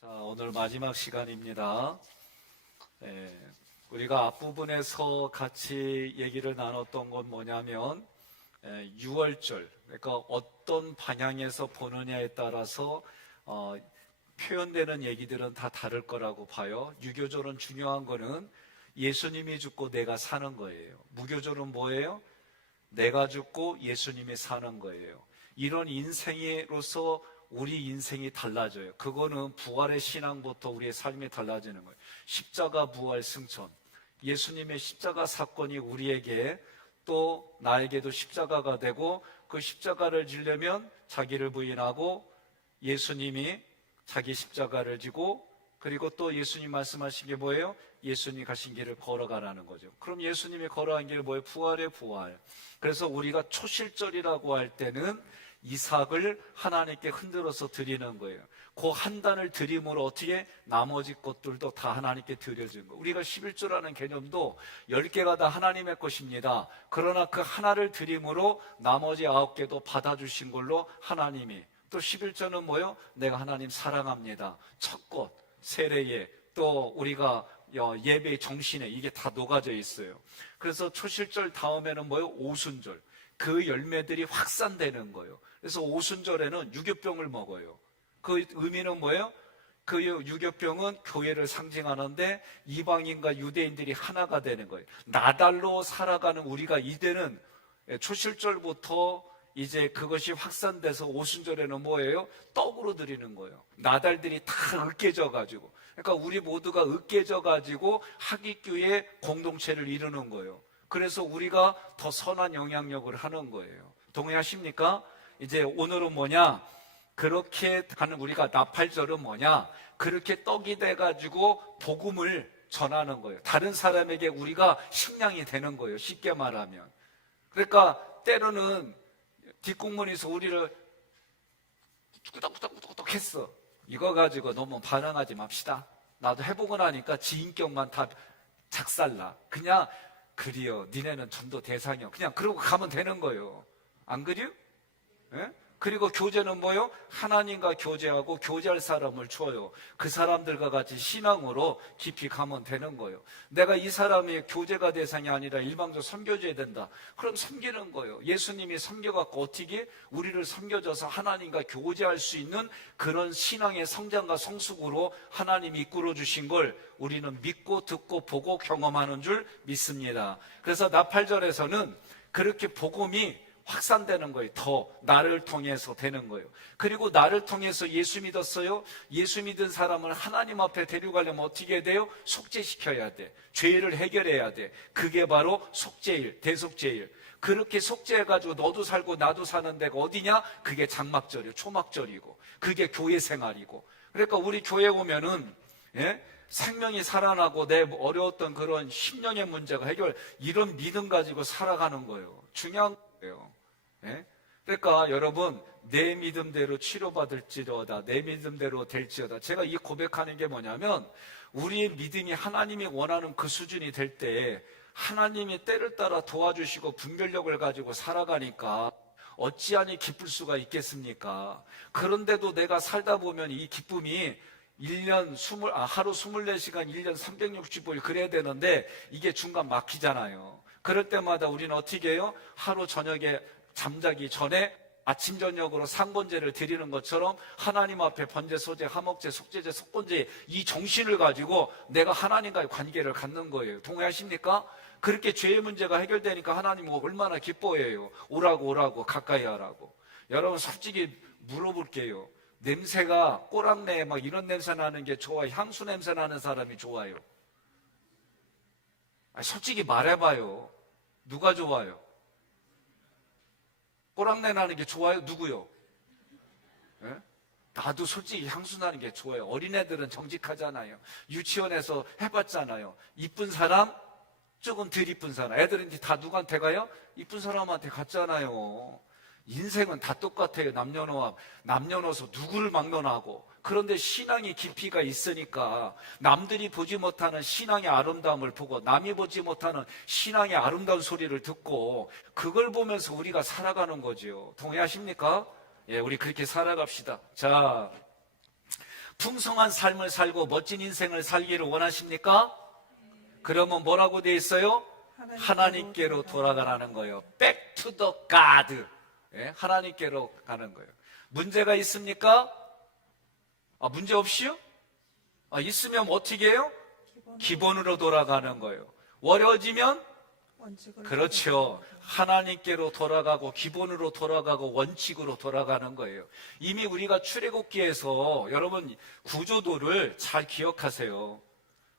자, 오늘 마지막 시간입니다. 우리가 앞부분에서 같이 얘기를 나눴던 건 뭐냐면 6월절, 그러니까 어떤 방향에서 보느냐에 따라서 표현되는 얘기들은 다 다를 거라고 봐요. 유교절은 중요한 거는 예수님이 죽고 내가 사는 거예요. 무교절은 뭐예요? 내가 죽고 예수님이 사는 거예요. 이런 인생으로서 우리 인생이 달라져요. 그거는 부활의 신앙부터 우리의 삶이 달라지는 거예요. 십자가 부활 승천, 예수님의 십자가 사건이 우리에게 또 나에게도 십자가가 되고, 그 십자가를 지려면 자기를 부인하고 예수님이 자기 십자가를 지고, 그리고 또 예수님 말씀하신 게 뭐예요? 예수님이 가신 길을 걸어가라는 거죠. 그럼 예수님이 걸어간 길은 뭐예요? 부활의 부활. 그래서 우리가 초실절이라고 할 때는 이삭을 하나님께 흔들어서 드리는 거예요. 그 한 단을 드림으로 어떻게 나머지 것들도 다 하나님께 드려진 거예요. 우리가 11조라는 개념도 10개가 다 하나님의 것입니다. 그러나 그 하나를 드림으로 나머지 9개도 받아주신 걸로 하나님이, 또 11조는 뭐예요? 내가 하나님 사랑합니다. 첫 것, 세례에, 또 우리가 예배의 정신에 이게 다 녹아져 있어요. 그래서 초실절 다음에는 뭐예요? 오순절. 그 열매들이 확산되는 거예요. 그래서 오순절에는 유교병을 먹어요. 그 의미는 뭐예요? 그 유교병은 교회를 상징하는데 이방인과 유대인들이 하나가 되는 거예요. 나달로 살아가는 우리가 이제는 초실절부터 이제 그것이 확산돼서 오순절에는 뭐예요? 떡으로 드리는 거예요. 나달들이 다 으깨져 가지고, 그러니까 우리 모두가 으깨져 가지고 하기교의 공동체를 이루는 거예요. 그래서 우리가 더 선한 영향력을 하는 거예요. 동의하십니까? 이제 오늘은 뭐냐? 그렇게 하는 우리가 나팔절은 뭐냐? 그렇게 떡이 돼가지고 복음을 전하는 거예요. 다른 사람에게 우리가 식량이 되는 거예요. 쉽게 말하면. 그러니까 때로는 뒷공문에서 우리를 꾸덕꾸덕꾸덕 했어. 이거 가지고 너무 반항하지 맙시다. 나도 해보고 나니까 지인격만 다 작살나. 그냥 그리요, 니네는 전도 대상이요, 그냥 그러고 가면 되는 거예요. 안 그래요? 예? 그리고 교제는 뭐요? 하나님과 교제하고 교제할 사람을 줘요. 그 사람들과 같이 신앙으로 깊이 가면 되는 거예요. 내가 이 사람이 교제가 대상이 아니라 일방적으로 섬겨줘야 된다. 그럼 섬기는 거예요. 예수님이 섬겨갖고 어떻게 우리를 섬겨줘서 하나님과 교제할 수 있는 그런 신앙의 성장과 성숙으로 하나님이 이끌어 주신 걸 우리는 믿고 듣고 보고 경험하는 줄 믿습니다. 그래서 나팔절에서는 그렇게 복음이 확산되는 거예요. 더 나를 통해서 되는 거예요. 그리고 나를 통해서 예수 믿었어요. 예수 믿은 사람을 하나님 앞에 데려가려면 어떻게 해야 돼요? 속죄시켜야 돼. 죄를 해결해야 돼. 그게 바로 속죄일, 대속죄일. 그렇게 속죄해가지고 너도 살고 나도 사는 데가 어디냐? 그게 장막절이고 초막절이고, 그게 교회 생활이고. 그러니까 우리 교회 오면은 생명이 살아나고 내 어려웠던 그런 심령의 문제가 해결, 이런 믿음 가지고 살아가는 거예요. 중요한 거예요. 그러니까 여러분, 내 믿음대로 치료받을지어다, 내 믿음대로 될지어다. 제가 이 고백하는 게 뭐냐면, 우리의 믿음이 하나님이 원하는 그 수준이 될 때 하나님이 때를 따라 도와주시고 분별력을 가지고 살아가니까 어찌하니 기쁠 수가 있겠습니까? 그런데도 내가 살다 보면 이 기쁨이 하루 24시간 1년 365일 그래야 되는데 이게 중간 막히잖아요. 그럴 때마다 우리는 어떻게 해요? 하루 저녁에 잠자기 전에 아침 저녁으로 상번제를 드리는 것처럼 하나님 앞에 번제, 소제, 화목제, 속죄제, 속건제, 이 정신을 가지고 내가 하나님과의 관계를 갖는 거예요. 동의하십니까? 그렇게 죄의 문제가 해결되니까 하나님은 얼마나 기뻐해요. 오라고 가까이 하라고. 여러분, 솔직히 물어볼게요. 냄새가 꼬랑내 막 이런 냄새 나는 게 좋아요? 향수 냄새 나는 사람이 좋아요? 솔직히 말해봐요. 누가 좋아요? 꼬랑내 나는 게 좋아요? 누구요? 예? 나도 솔직히 향수 나는 게 좋아요. 어린애들은 정직하잖아요. 유치원에서 해봤잖아요. 이쁜 사람, 조금 덜 이쁜 사람. 애들은 다 누구한테 가요? 이쁜 사람한테 갔잖아요. 인생은 다 똑같아요. 남녀노소 누구를 막론하고. 그런데 신앙의 깊이가 있으니까 남들이 보지 못하는 신앙의 아름다움을 보고, 남이 보지 못하는 신앙의 아름다운 소리를 듣고, 그걸 보면서 우리가 살아가는 거죠. 동의하십니까? 예, 우리 그렇게 살아갑시다. 자, 풍성한 삶을 살고 멋진 인생을 살기를 원하십니까? 그러면 뭐라고 돼 있어요? 하나님께로 돌아가라는 거예요. Back to the God. 예? 하나님께로 가는 거예요. 문제가 있습니까? 문제 없이요? 있으면 어떻게 해요? 기본으로 돌아가는 거예요. 어려워지면? 그렇죠. 하나님께로 돌아가고 기본으로 돌아가고 원칙으로 돌아가는 거예요. 이미 우리가 출애굽기에서 여러분 구조도를 잘 기억하세요.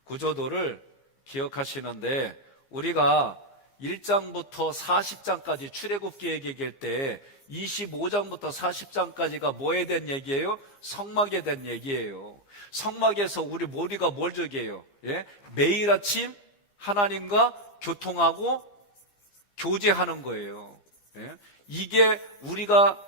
구조도를 기억하시는데 우리가 1장부터 40장까지 출애굽기 얘기할 때 25장부터 40장까지가 뭐에 대한 얘기예요? 성막에 대한 얘기예요. 성막에서 우리가 뭘 저기해요? 예? 매일 아침 하나님과 교통하고 교제하는 거예요. 예? 이게 우리가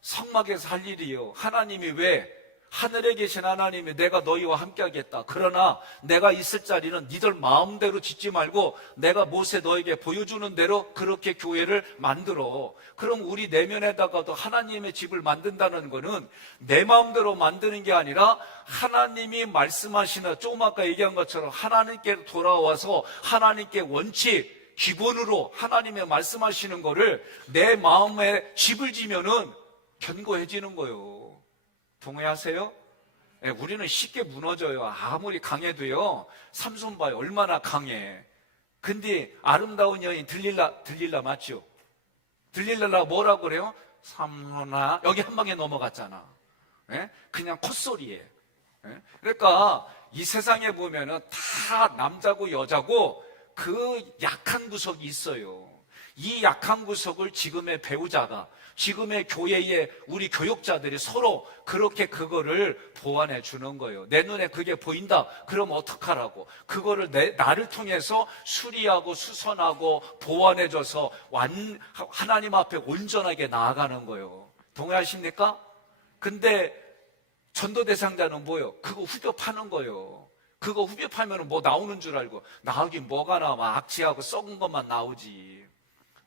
성막에서 할 일이에요. 하나님이 왜? 하늘에 계신 하나님이 내가 너희와 함께 하겠다. 그러나 내가 있을 자리는 니들 마음대로 짓지 말고 내가 모세 너에게 보여주는 대로 그렇게 교회를 만들어. 그럼 우리 내면에다가도 하나님의 집을 만든다는 거는 내 마음대로 만드는 게 아니라 하나님이 말씀하시는 조금 아까 얘기한 것처럼 하나님께 돌아와서 하나님께 원칙, 기본으로 하나님의 말씀하시는 거를 내 마음에 집을 지면은 견고해지는 거예요. 동의하세요? 네, 우리는 쉽게 무너져요. 아무리 강해도요. 삼손 봐요. 얼마나 강해. 근데 아름다운 여인 들릴라 맞죠? 들릴라가 뭐라고 그래요? 삼손아 여기 한 방에 넘어갔잖아. 네? 그냥 콧소리에. 네? 그러니까 이 세상에 보면은 다 남자고 여자고 그 약한 구석이 있어요. 이 약한 구석을 지금의 배우자가 지금의 교회의 우리 교육자들이 서로 그렇게 그거를 보완해 주는 거예요. 내 눈에 그게 보인다. 그럼 어떡하라고? 그거를 나를 통해서 수리하고 수선하고 보완해 줘서 하나님 앞에 온전하게 나아가는 거예요. 동의하십니까? 근데 전도 대상자는 뭐예요? 그거 후벼 파는 거예요. 그거 후벼 파면 뭐 나오는 줄 알고 나오긴 뭐가 나와. 악취하고 썩은 것만 나오지.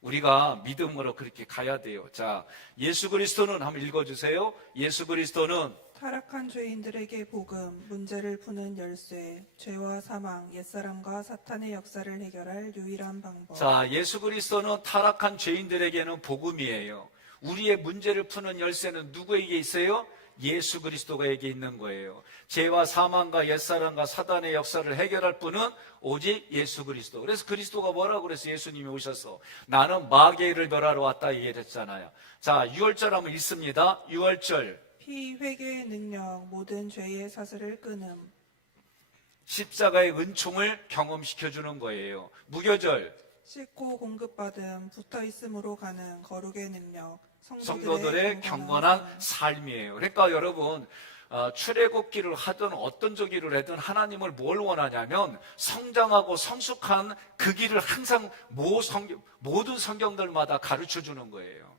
우리가 믿음으로 그렇게 가야 돼요. 자, 예수 그리스도는 한번 읽어주세요. 예수 그리스도는 타락한 죄인들에게 복음, 문제를 푸는 열쇠, 죄와 사망, 옛사람과 사탄의 역사를 해결할 유일한 방법. 자, 예수 그리스도는 타락한 죄인들에게는 복음이에요. 우리의 문제를 푸는 열쇠는 누구에게 있어요? 예수 그리스도에게 있는 거예요. 죄와 사망과 옛사람과 사단의 역사를 해결할 분은 오직 예수 그리스도. 그래서 그리스도가 뭐라고 그랬어요? 예수님이 오셔서 나는 마귀를 멸하러 왔다 얘기했잖아요. 자, 6월절 한번 읽습니다. 6월절 피 회개의 능력, 모든 죄의 사슬을 끊음. 십자가의 은총을 경험시켜주는 거예요. 무교절 씻고 공급받음, 붙어있음으로 가는 거룩의 능력, 성도들의 경건한 삶이에요. 그러니까 여러분 출애굽기를 하든 어떤 저기를 하든 하나님을 뭘 원하냐면 성장하고 성숙한 그 길을 항상 모든 성경들마다 가르쳐주는 거예요.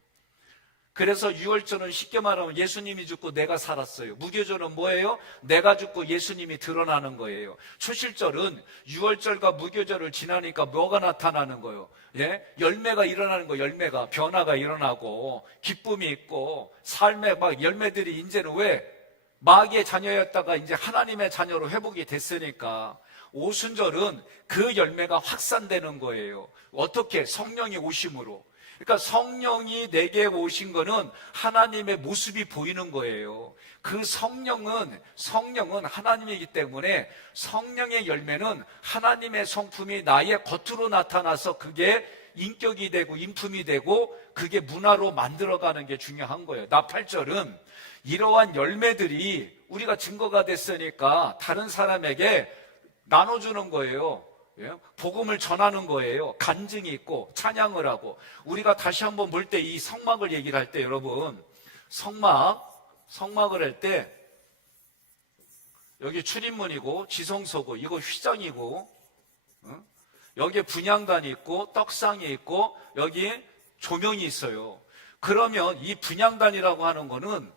그래서 유월절은 쉽게 말하면 예수님이 죽고 내가 살았어요. 무교절은 뭐예요? 내가 죽고 예수님이 드러나는 거예요. 초실절은 유월절과 무교절을 지나니까 뭐가 나타나는 거예요? 예? 열매가 일어나는 거예요. 열매가 변화가 일어나고 기쁨이 있고 삶의 막 열매들이 이제는 왜? 마귀의 자녀였다가 이제 하나님의 자녀로 회복이 됐으니까 오순절은 그 열매가 확산되는 거예요. 어떻게? 성령이 오심으로. 그러니까 성령이 내게 오신 거는 하나님의 모습이 보이는 거예요. 그 성령은 하나님이기 때문에 성령의 열매는 하나님의 성품이 나의 겉으로 나타나서 그게 인격이 되고 인품이 되고 그게 문화로 만들어가는 게 중요한 거예요. 나팔절은 이러한 열매들이 우리가 증거가 됐으니까 다른 사람에게 나눠주는 거예요. 복음을 전하는 거예요. 간증이 있고 찬양을 하고. 우리가 다시 한번 볼 때 이 성막을 얘기를 할 때 여러분 성막을 할 때 여기 출입문이고 지성소고 이거 휘장이고 여기에 분향단이 있고 떡상이 있고 여기 조명이 있어요. 그러면 이 분향단이라고 하는 거는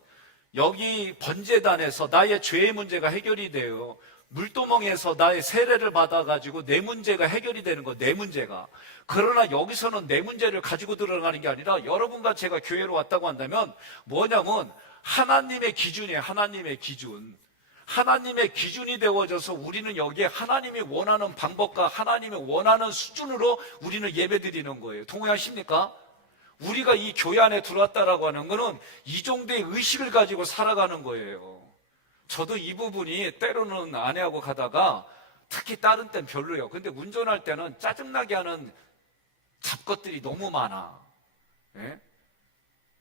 여기 번제단에서 나의 죄의 문제가 해결이 돼요. 물도멍에서 나의 세례를 받아가지고 내 문제가 해결이 되는 거, 내 문제가. 그러나 여기서는 내 문제를 가지고 들어가는 게 아니라 여러분과 제가 교회로 왔다고 한다면 뭐냐면 하나님의 기준이에요. 하나님의 기준. 하나님의 기준이 되어져서 우리는 여기에 하나님이 원하는 방법과 하나님이 원하는 수준으로 우리는 예배드리는 거예요. 동의하십니까? 우리가 이 교회 안에 들어왔다라고 하는 것은 이 정도의 의식을 가지고 살아가는 거예요. 저도 이 부분이 때로는 아내하고 가다가 특히 다른 때는 별로예요. 근데 운전할 때는 짜증나게 하는 잡것들이 너무 많아. 예?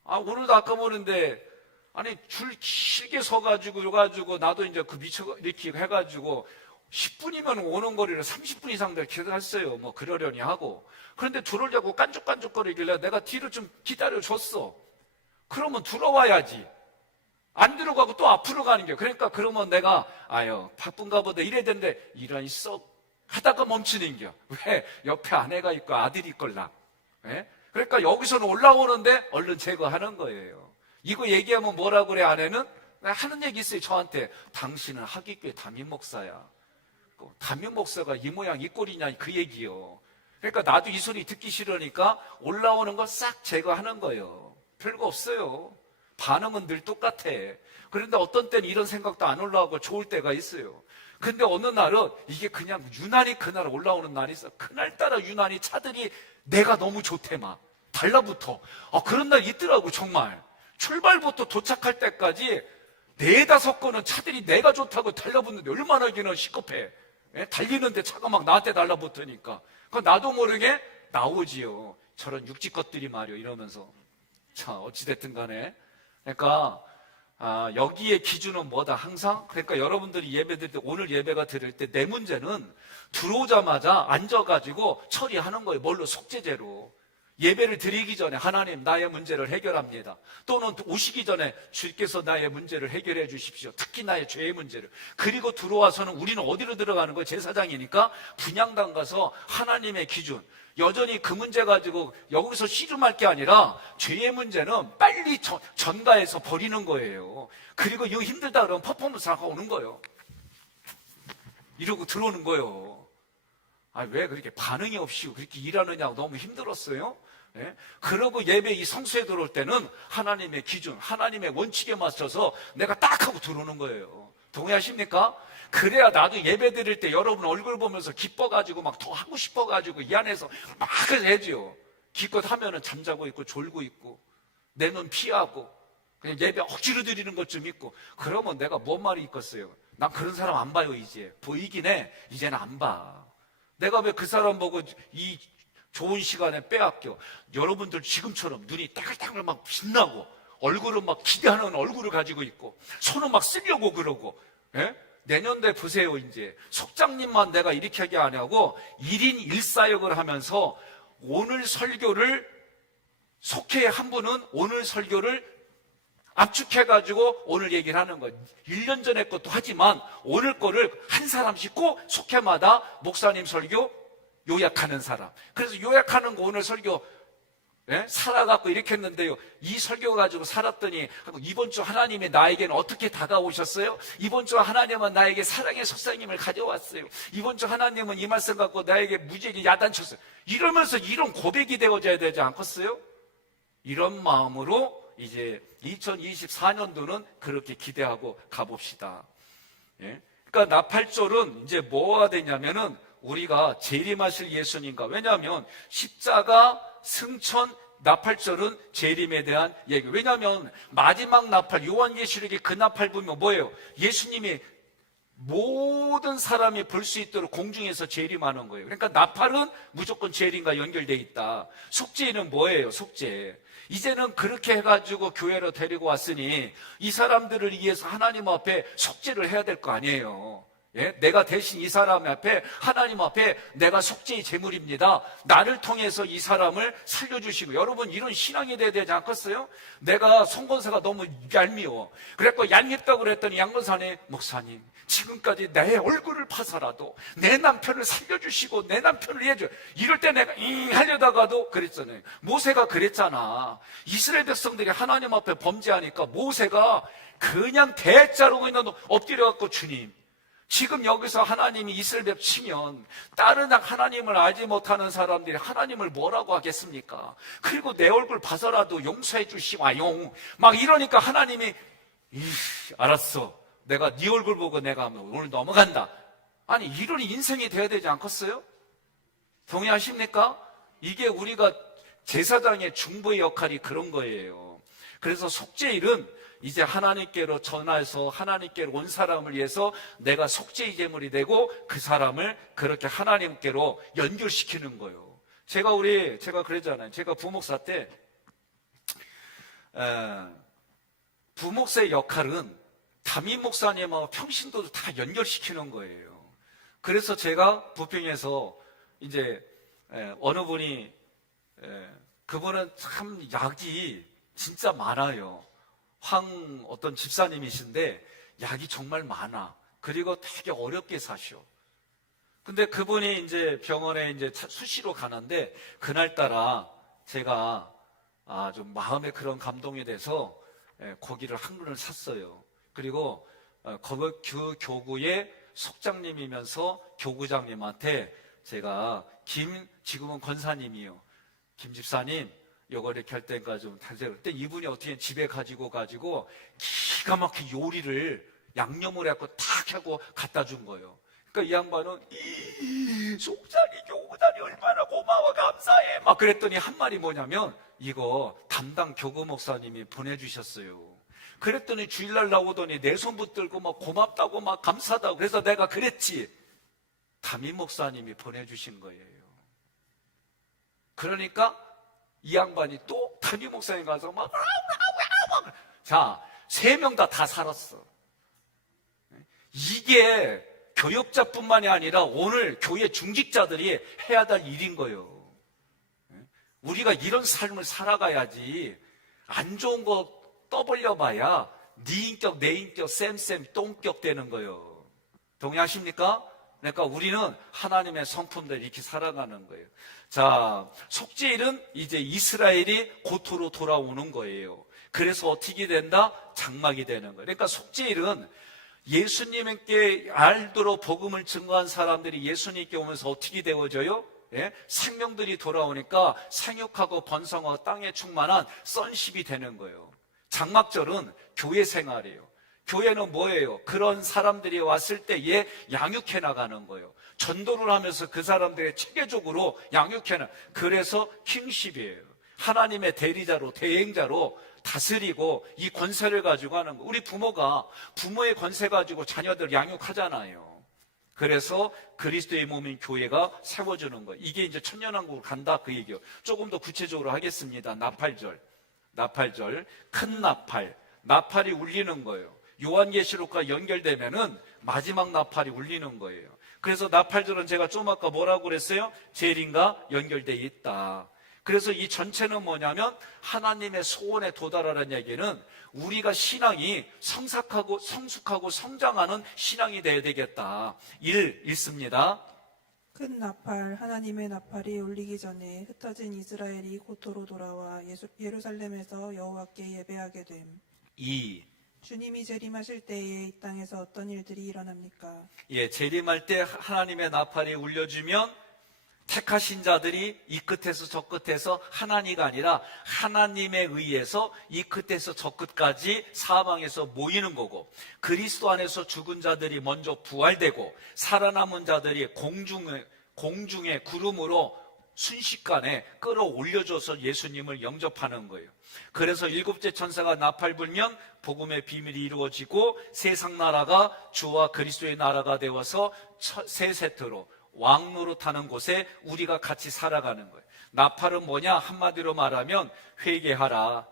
오늘도 아까 보는데 아니 줄 길게 서가지고 나도 이제 그 미쳐 이렇게 해가지고 10분이면 오는 거리를 30분 이상 기다렸어요. 뭐 그러려니 하고. 그런데 들어오려고 깐죽깐죽거리길래 내가 뒤로 좀 기다려줬어. 그러면 들어와야지. 안 들어가고 또 앞으로 가는 게. 그러니까 그러면 내가 아유 바쁜가 보다 이래야 되는데 이런 썩 하다가 멈추는 겨. 왜? 옆에 아내가 있고 아들이 있걸라. 예? 그러니까 여기서는 올라오는데 얼른 제거하는 거예요. 이거 얘기하면 뭐라 그래 아내는? 하는 얘기 있어요 저한테. 당신은 하기교회 담임 목사야. 담임 목사가 이 모양 이 꼴이냐 그 얘기요. 그러니까 나도 이 소리 듣기 싫으니까 올라오는 거 싹 제거하는 거예요. 별거 없어요. 반응은 늘 똑같아. 그런데 어떤 때는 이런 생각도 안 올라오고 좋을 때가 있어요. 근데 어느 날은 이게 그냥 유난히 그날 올라오는 날이 있어. 그날따라 유난히 차들이 내가 너무 좋대 막 달라붙어. 그런 날 있더라고 정말. 출발부터 도착할 때까지 4-5건은 차들이 내가 좋다고 달라붙는데 얼마나 이게는 시급해. 예? 달리는데 차가 막 나한테 달라붙으니까. 나도 모르게 나오지요. 저런 육지 것들이 말이요 이러면서. 자 어찌됐든 간에. 그러니까 여기에 기준은 뭐다 항상. 그러니까 여러분들이 예배 드릴 때 오늘 예배가 드릴 때 내 문제는 들어오자마자 앉아가지고 처리하는 거예요. 뭘로? 속죄제로. 예배를 드리기 전에 하나님 나의 문제를 해결합니다. 또는 오시기 전에 주께서 나의 문제를 해결해 주십시오. 특히 나의 죄의 문제를. 그리고 들어와서는 우리는 어디로 들어가는 거예요? 제사장이니까 분향당 가서 하나님의 기준. 여전히 그 문제 가지고 여기서 씨름할 게 아니라 죄의 문제는 빨리 전가해서 버리는 거예요. 그리고 이거 힘들다 그러면 퍼포먼스 하고 오는 거예요. 이러고 들어오는 거예요. 왜 그렇게 반응이 없이 그렇게 일하느냐고 너무 힘들었어요? 예? 그러고 예배 이 성수에 들어올 때는 하나님의 기준, 하나님의 원칙에 맞춰서 내가 딱 하고 들어오는 거예요. 동의하십니까? 그래야 나도 예배 드릴 때 여러분 얼굴 보면서 기뻐가지고 막 더 하고 싶어가지고 이 안에서 막 해줘요. 기껏 하면은 잠자고 있고 졸고 있고 내 눈 피하고 그냥 예배 억지로 드리는 것 좀 있고. 그러면 내가 뭔 말이 있겠어요? 난 그런 사람 안 봐요. 이제 보이긴 해. 이제는 안 봐. 내가 왜 그 사람 보고 이 좋은 시간에 빼앗겨. 여러분들 지금처럼 눈이 따글따글 막 빛나고 얼굴은 막 기대하는 얼굴을 가지고 있고 손은 막 쓰려고 그러고. 예? 내년도에 보세요. 이제 속장님만 내가 이렇게 하게 안 하고 1인 1사역을 하면서 오늘 설교를 속해 한 분은 오늘 설교를 압축해가지고 오늘 얘기를 하는 거예요. 1년 전에 것도 하지만 오늘 거를 한 사람씩 꼭 속해마다 목사님 설교 요약하는 사람. 그래서 요약하는 거 오늘 설교 살아갖고 이렇게 했는데요. 이 설교 가지고 살았더니 이번 주 하나님이 나에게는 어떻게 다가오셨어요? 이번 주 하나님은 나에게 사랑의 속삭임을 가져왔어요. 이번 주 하나님은 이 말씀 갖고 나에게 무지하게 야단쳤어요. 이러면서 이런 고백이 되어져야 되지 않겠어요? 이런 마음으로 이제 2024년도는 그렇게 기대하고 가봅시다. 예? 그러니까 나팔절은 이제 뭐가 되냐면은 우리가 재림하실 예수님과, 왜냐하면 십자가, 승천, 나팔절은 재림에 대한 얘기. 왜냐하면 마지막 나팔, 요한계시록에 그 나팔 보면 뭐예요? 예수님이 모든 사람이 볼 수 있도록 공중에서 재림하는 거예요. 그러니까 나팔은 무조건 재림과 연결돼 있다. 속죄는 뭐예요? 속죄. 이제는 그렇게 해가지고 교회로 데리고 왔으니 이 사람들을 위해서 하나님 앞에 속죄를 해야 될 거 아니에요. 예? 내가 대신 이 사람 앞에, 하나님 앞에 내가 속죄의 제물입니다. 나를 통해서 이 사람을 살려주시고. 여러분, 이런 신앙이 돼야 되지 않겠어요? 내가 송건사가 너무 얄미워. 그래서 얄밉다고 그랬더니 양건사님, 목사님, 지금까지 내 얼굴을 파서라도 내 남편을 살려주시고 내 남편을 해줘. 이럴 때 내가 하려다가도 그랬잖아요. 모세가 그랬잖아. 이스라엘 백성들이 하나님 앞에 범죄하니까 모세가 그냥 대자로 그냥 엎드려갖고, 주님, 지금 여기서 하나님이 이스라엘 백 치면 다른 하나님을 알지 못하는 사람들이 하나님을 뭐라고 하겠습니까? 그리고 내 얼굴 봐서라도 용서해 주시와용. 막 이러니까 하나님이 알았어. 내가 네 얼굴 보고 내가 오늘 넘어간다. 아니, 이런 인생이 돼야 되지 않겠어요? 동의하십니까? 이게 우리가 제사장의 중보의 역할이 그런 거예요. 그래서 속죄일은 이제 하나님께로 전화해서 하나님께로 온 사람을 위해서 내가 속죄의 제물이 되고 그 사람을 그렇게 하나님께로 연결시키는 거예요. 제가 그랬잖아요. 제가 부목사 때 부목사의 역할은 담임 목사님하고 평신도도 다 연결시키는 거예요. 그래서 제가 부평에서 이제 어느 분이 그분은 참 약이 진짜 많아요. 어떤 집사님이신데 약이 정말 많아. 그리고 되게 어렵게 사셔. 근데 그분이 이제 병원에 이제 수시로 가는데 그날따라 제가 좀 마음에 그런 감동이 돼서 고기를 한 그릇을 샀어요. 그리고 그 교구의 속장님이면서 교구장님한테 제가 지금은 권사님이요. 김 집사님, 요거 이렇게 할 때니까 좀 달세요. 그때 이분이 어떻게 집에 가지고 기가 막히게 요리를 양념을 해갖고 탁 하고 갖다 준 거예요. 그러니까 이 양반은 속장이 교구단이 얼마나 고마워 감사해 막 그랬더니 한 말이 뭐냐면 이거 담당 교구 목사님이 보내주셨어요. 그랬더니 주일날 나오더니 내 손 붙들고 막 고맙다고 막 감사하다고. 그래서 내가 그랬지. 담임 목사님이 보내주신 거예요. 그러니까 이 양반이 또 담임 목사님 가서 막 자, 3명 다 살았어. 이게 교역자뿐만이 아니라 오늘 교회 중직자들이 해야 될 일인 거예요. 우리가 이런 삶을 살아가야지. 안 좋은 거 떠벌려봐야 네 인격, 내 인격, 쌤, 똥격 되는 거예요. 동의하십니까? 그러니까 우리는 하나님의 성품대로 이렇게 살아가는 거예요. 자, 속죄일은 이제 이스라엘이 고토로 돌아오는 거예요. 그래서 어떻게 된다? 장막이 되는 거예요. 그러니까 속죄일은 예수님께 알도록 복음을 증거한 사람들이 예수님께 오면서 어떻게 되어져요? 생명들이 돌아오니까 생육하고 번성하고 땅에 충만한 sonship이 되는 거예요. 장막절은 교회 생활이에요. 교회는 뭐예요? 그런 사람들이 왔을 때에 양육해 나가는 거예요. 전도를 하면서 그 사람들의 체계적으로 양육해 나가는. 그래서 킹십이에요. 하나님의 대리자로, 대행자로 다스리고 이 권세를 가지고 하는 거예요. 우리 부모가 부모의 권세 가지고 자녀들 양육하잖아요. 그래서 그리스도의 몸인 교회가 세워주는 거예요. 이게 이제 천년왕국으로 간다 그 얘기예요. 조금 더 구체적으로 하겠습니다. 나팔절, 큰 나팔이 울리는 거예요. 요한계시록과 연결되면은 마지막 나팔이 울리는 거예요. 그래서 나팔절은 제가 좀 아까 뭐라고 그랬어요? 재림과 연결되어 있다. 그래서 이 전체는 뭐냐면 하나님의 소원에 도달하라는 얘기는 우리가 신앙이 성숙하고 성장하는 신앙이 돼야 되겠다. 읽습니다. 큰 나팔, 하나님의 나팔이 울리기 전에 흩어진 이스라엘이 고토로 돌아와 예루살렘에서 여호와께 예배하게 됨. 2. 주님이 재림하실 때에 이 땅에서 어떤 일들이 일어납니까? 재림할 때 하나님의 나팔이 울려주면 택하신 자들이 이 끝에서 저 끝에서 하나님이 아니라 하나님에 의해서 이 끝에서 저 끝까지 사방에서 모이는 거고, 그리스도 안에서 죽은 자들이 먼저 부활되고 살아남은 자들이 공중의 구름으로 순식간에 끌어올려줘서 예수님을 영접하는 거예요. 그래서 7째 천사가 나팔 불면 복음의 비밀이 이루어지고 세상 나라가 주와 그리스도의 나라가 되어서 세 세트로 왕노릇하는 곳에 우리가 같이 살아가는 거예요. 나팔은 뭐냐? 한마디로 말하면 회개하라,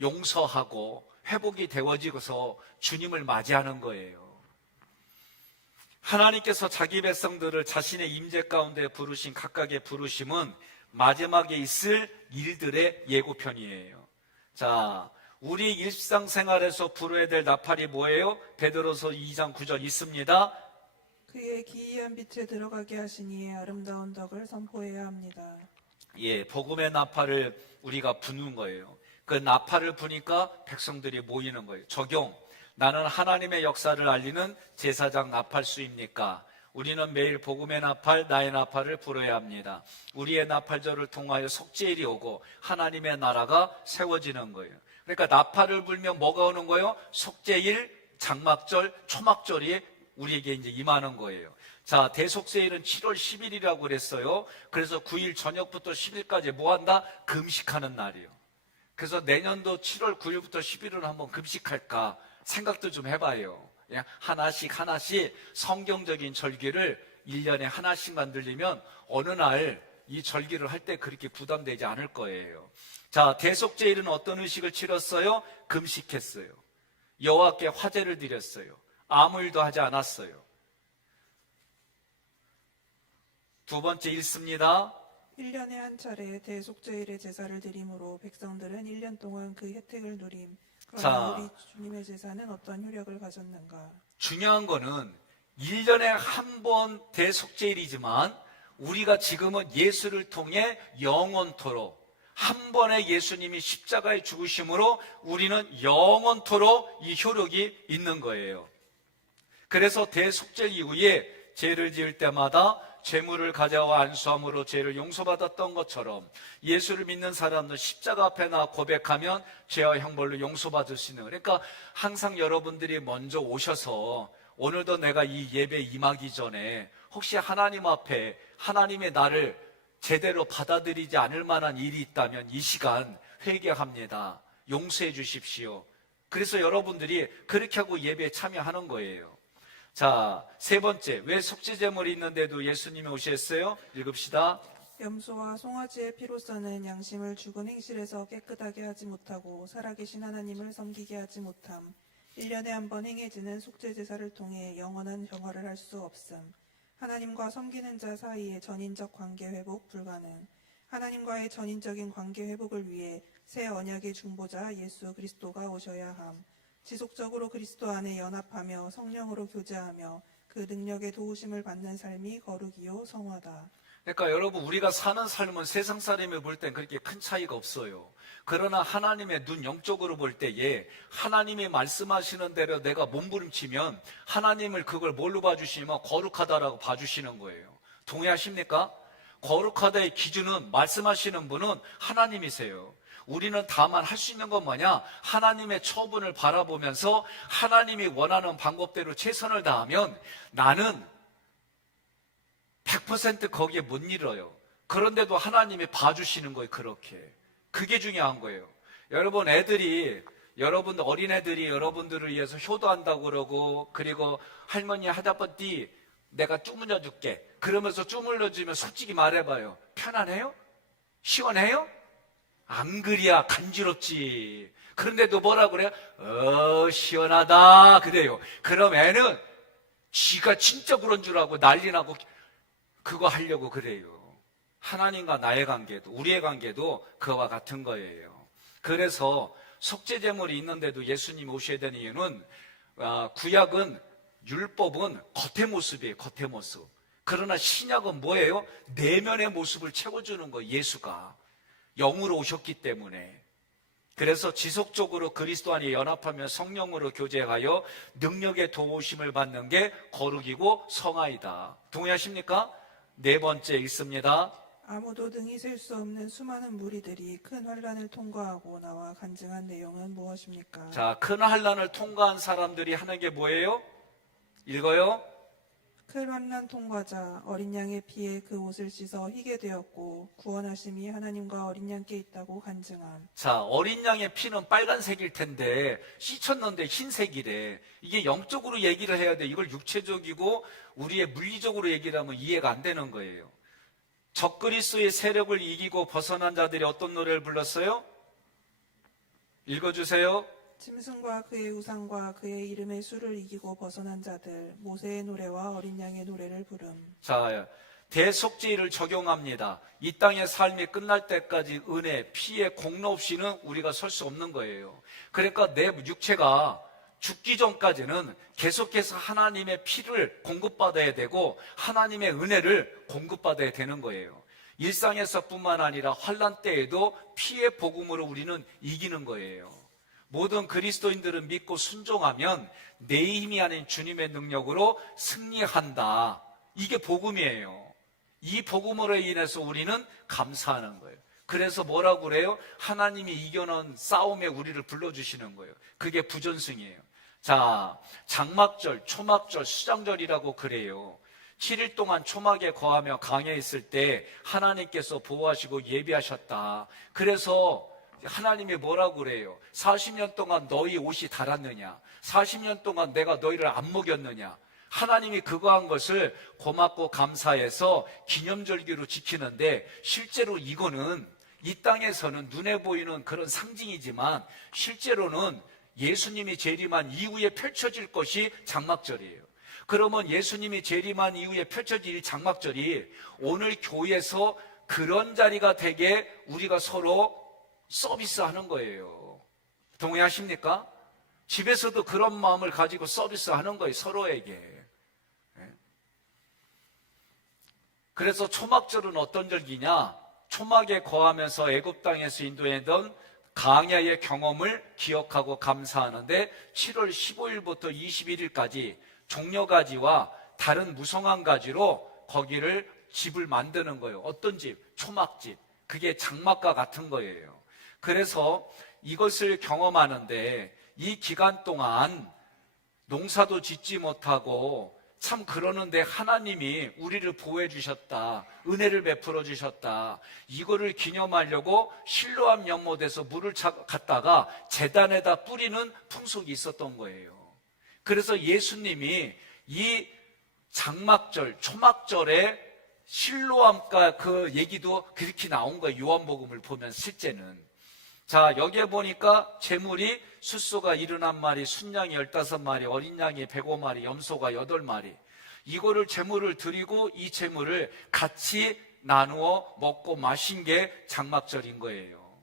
용서하고 회복이 되어지고서 주님을 맞이하는 거예요. 하나님께서 자기 백성들을 자신의 임재 가운데 부르신 각각의 부르심은 마지막에 있을 일들의 예고편이에요. 자, 우리 일상생활에서 부르어야 될 나팔이 뭐예요? 베드로서 2장 9절 있습니다. 그의 기이한 빛에 들어가게 하시니 아름다운 덕을 선포해야 합니다. 복음의 나팔을 우리가 부는 거예요. 그 나팔을 부니까 백성들이 모이는 거예요. 적용. 나는 하나님의 역사를 알리는 제사장 나팔수입니까? 우리는 매일 복음의 나팔, 나의 나팔을 불어야 합니다. 우리의 나팔절을 통하여 속죄일이 오고 하나님의 나라가 세워지는 거예요. 그러니까 나팔을 불면 뭐가 오는 거예요? 속죄일, 장막절, 초막절이 우리에게 이제 임하는 거예요. 자, 대속세일은 7월 10일이라고 그랬어요. 그래서 9일 저녁부터 10일까지 뭐 한다? 금식하는 날이에요. 그래서 내년도 7월 9일부터 10일은 한번 금식할까 생각도 좀 해봐요. 그냥 하나씩 성경적인 절기를 1년에 하나씩만 들리면 어느 날 이 절기를 할 때 그렇게 부담되지 않을 거예요. 자, 대속제일은 어떤 의식을 치렀어요? 금식했어요. 여호와께 화제를 드렸어요. 아무 일도 하지 않았어요. 두 번째 읽습니다. 1년에 한 차례 대속죄일의 제사를 드림으로 백성들은 1년 동안 그 혜택을 누림. 그러나 자. 우리 주님의 제사는 어떤 효력을 가졌는가? 중요한 거는 1년에 한 번 대속제일이지만 우리가 지금은 예수를 통해 영원토록 한 번에 예수님이 십자가에 죽으심으로 우리는 영원토록 이 효력이 있는 거예요. 그래서 대속죄 이후에 죄를 지을 때마다 죄물을 가져와 안수함으로 죄를 용서받았던 것처럼 예수를 믿는 사람은 십자가 앞에 나 고백하면 죄와 형벌로 용서받을 수 있는 거예요. 그러니까 항상 여러분들이 먼저 오셔서 오늘도 내가 이 예배 임하기 전에 혹시 하나님 앞에 하나님의 나를 제대로 받아들이지 않을 만한 일이 있다면 이 시간 회개합니다. 용서해 주십시오. 그래서 여러분들이 그렇게 하고 예배에 참여하는 거예요. 자, 세 번째, 왜 속죄제물이 있는데도 예수님이 오셨어요? 읽읍시다. 염소와 송아지의 피로서는 양심을 죽은 행실에서 깨끗하게 하지 못하고 살아계신 하나님을 섬기게 하지 못함. 1년에 한 번 행해지는 속죄제사를 통해 영원한 정화를 할 수 없음. 하나님과 섬기는 자 사이의 전인적 관계 회복 불가능. 하나님과의 전인적인 관계 회복을 위해 새 언약의 중보자 예수 그리스도가 오셔야 함. 지속적으로 그리스도 안에 연합하며 성령으로 교제하며 그 능력의 도우심을 받는 삶이 거룩이요 성화다. 그러니까 여러분, 우리가 사는 삶은 세상 사람이 볼 땐 그렇게 큰 차이가 없어요. 그러나 하나님의 눈 영적으로 볼 때에 하나님이 말씀하시는 대로 내가 몸부림치면 하나님을 그걸 뭘로 봐주시면 거룩하다라고 봐주시는 거예요. 동의하십니까? 거룩하다의 기준은 말씀하시는 분은 하나님이세요. 우리는 다만 할 수 있는 건 뭐냐? 하나님의 처분을 바라보면서 하나님이 원하는 방법대로 최선을 다하면 나는 100% 거기에 못 이뤄요. 그런데도 하나님이 봐주시는 거예요. 그렇게. 그게 중요한 거예요. 여러분, 여러분 어린애들이 여러분들을 위해서 효도한다고 그러고, 그리고 할머니 하다버띠 내가 쭈물려 줄게 그러면서 쭈물려 주면 솔직히 말해봐요. 편안해요? 시원해요? 안 그리야 간지럽지. 그런데도 뭐라 그래요? 시원하다 그래요. 그럼 애는 지가 진짜 그런 줄 알고 난리 나고 그거 하려고 그래요. 하나님과 나의 관계도, 우리의 관계도 그와 같은 거예요. 그래서 속죄제물이 있는데도 예수님이 오셔야 되는 이유는 구약은, 율법은 겉의 모습이에요. 겉의 모습. 그러나 신약은 뭐예요? 내면의 모습을 채워주는 거예요. 예수가 영으로 오셨기 때문에. 그래서 지속적으로 그리스도 안에 연합하며 성령으로 교제하여 능력의 도우심을 받는 게 거룩이고 성화이다. 동의하십니까? 네 번째 읽습니다. 아무도 능히 셀 수 없는 수많은 무리들이 큰 환란을 통과하고 나와 간증한 내용은 무엇입니까? 자, 큰 환란을 통과한 사람들이 하는 게 뭐예요? 읽어요. 큰 환난 통과자 어린 양의 피에 그 옷을 씻어 희게 되었고 구원하심이 하나님과 어린 양께 있다고 간증함. 자, 어린 양의 피는 빨간색일 텐데 씻었는데 흰색이래. 이게 영적으로 얘기를 해야 돼. 이걸 육체적이고 우리의 물리적으로 얘기를 하면 이해가 안 되는 거예요. 적그리스도의 세력을 이기고 벗어난 자들이 어떤 노래를 불렀어요? 읽어주세요. 짐승과 그의 우상과 그의 이름의 수를 이기고 벗어난 자들 모세의 노래와 어린 양의 노래를 부름. 자, 대속죄를 적용합니다. 이 땅의 삶이 끝날 때까지 은혜, 피해, 공로 없이는 우리가 설 수 없는 거예요. 그러니까 내 육체가 죽기 전까지는 계속해서 하나님의 피를 공급받아야 되고 하나님의 은혜를 공급받아야 되는 거예요. 일상에서뿐만 아니라 환난 때에도 피의 복음으로 우리는 이기는 거예요. 모든 그리스도인들은 믿고 순종하면 내 힘이 아닌 주님의 능력으로 승리한다. 이게 복음이에요. 이 복음으로 인해서 우리는 감사하는 거예요. 그래서 뭐라고 그래요? 하나님이 이겨놓은 싸움에 우리를 불러주시는 거예요. 그게 부전승이에요. 자, 장막절, 초막절, 수장절이라고 그래요. 7일 동안 초막에 거하며 강에 있을 때 하나님께서 보호하시고 예비하셨다. 그래서 하나님이 뭐라고 그래요? 40년 동안 너희 옷이 닳았느냐? 40년 동안 내가 너희를 안 먹였느냐? 하나님이 그거 한 것을 고맙고 감사해서 기념절기로 지키는데, 실제로 이거는 이 땅에서는 눈에 보이는 그런 상징이지만 실제로는 예수님이 재림한 이후에 펼쳐질 것이 장막절이에요. 그러면 예수님이 재림한 이후에 펼쳐질 이 장막절이 오늘 교회에서 그런 자리가 되게 우리가 서로 서비스하는 거예요. 동의하십니까? 집에서도 그런 마음을 가지고 서비스하는 거예요, 서로에게. 그래서 초막절은 어떤 절기냐? 초막에 거하면서 애굽 땅에서 인도했던 광야의 경험을 기억하고 감사하는데, 7월 15일부터 21일까지 종려가지와 다른 무성한 가지로 거기를 집을 만드는 거예요. 어떤 집? 초막집. 그게 장막과 같은 거예요. 그래서 이것을 경험하는데 이 기간 동안 농사도 짓지 못하고 참 그러는데 하나님이 우리를 보호해 주셨다, 은혜를 베풀어 주셨다, 이거를 기념하려고 실로암 연못에서 물을 갖다가 제단에다 뿌리는 풍속이 있었던 거예요. 그래서 예수님이 이 장막절, 초막절에 실로암가 그 얘기도 그렇게 나온 거예요. 요한복음을 보면 실제는. 자, 여기에 보니까 제물이 숫소가 71마리, 순양이 15마리, 어린 양이 105마리, 염소가 8마리. 이거를 제물을 드리고 이 제물을 같이 나누어 먹고 마신 게 장막절인 거예요.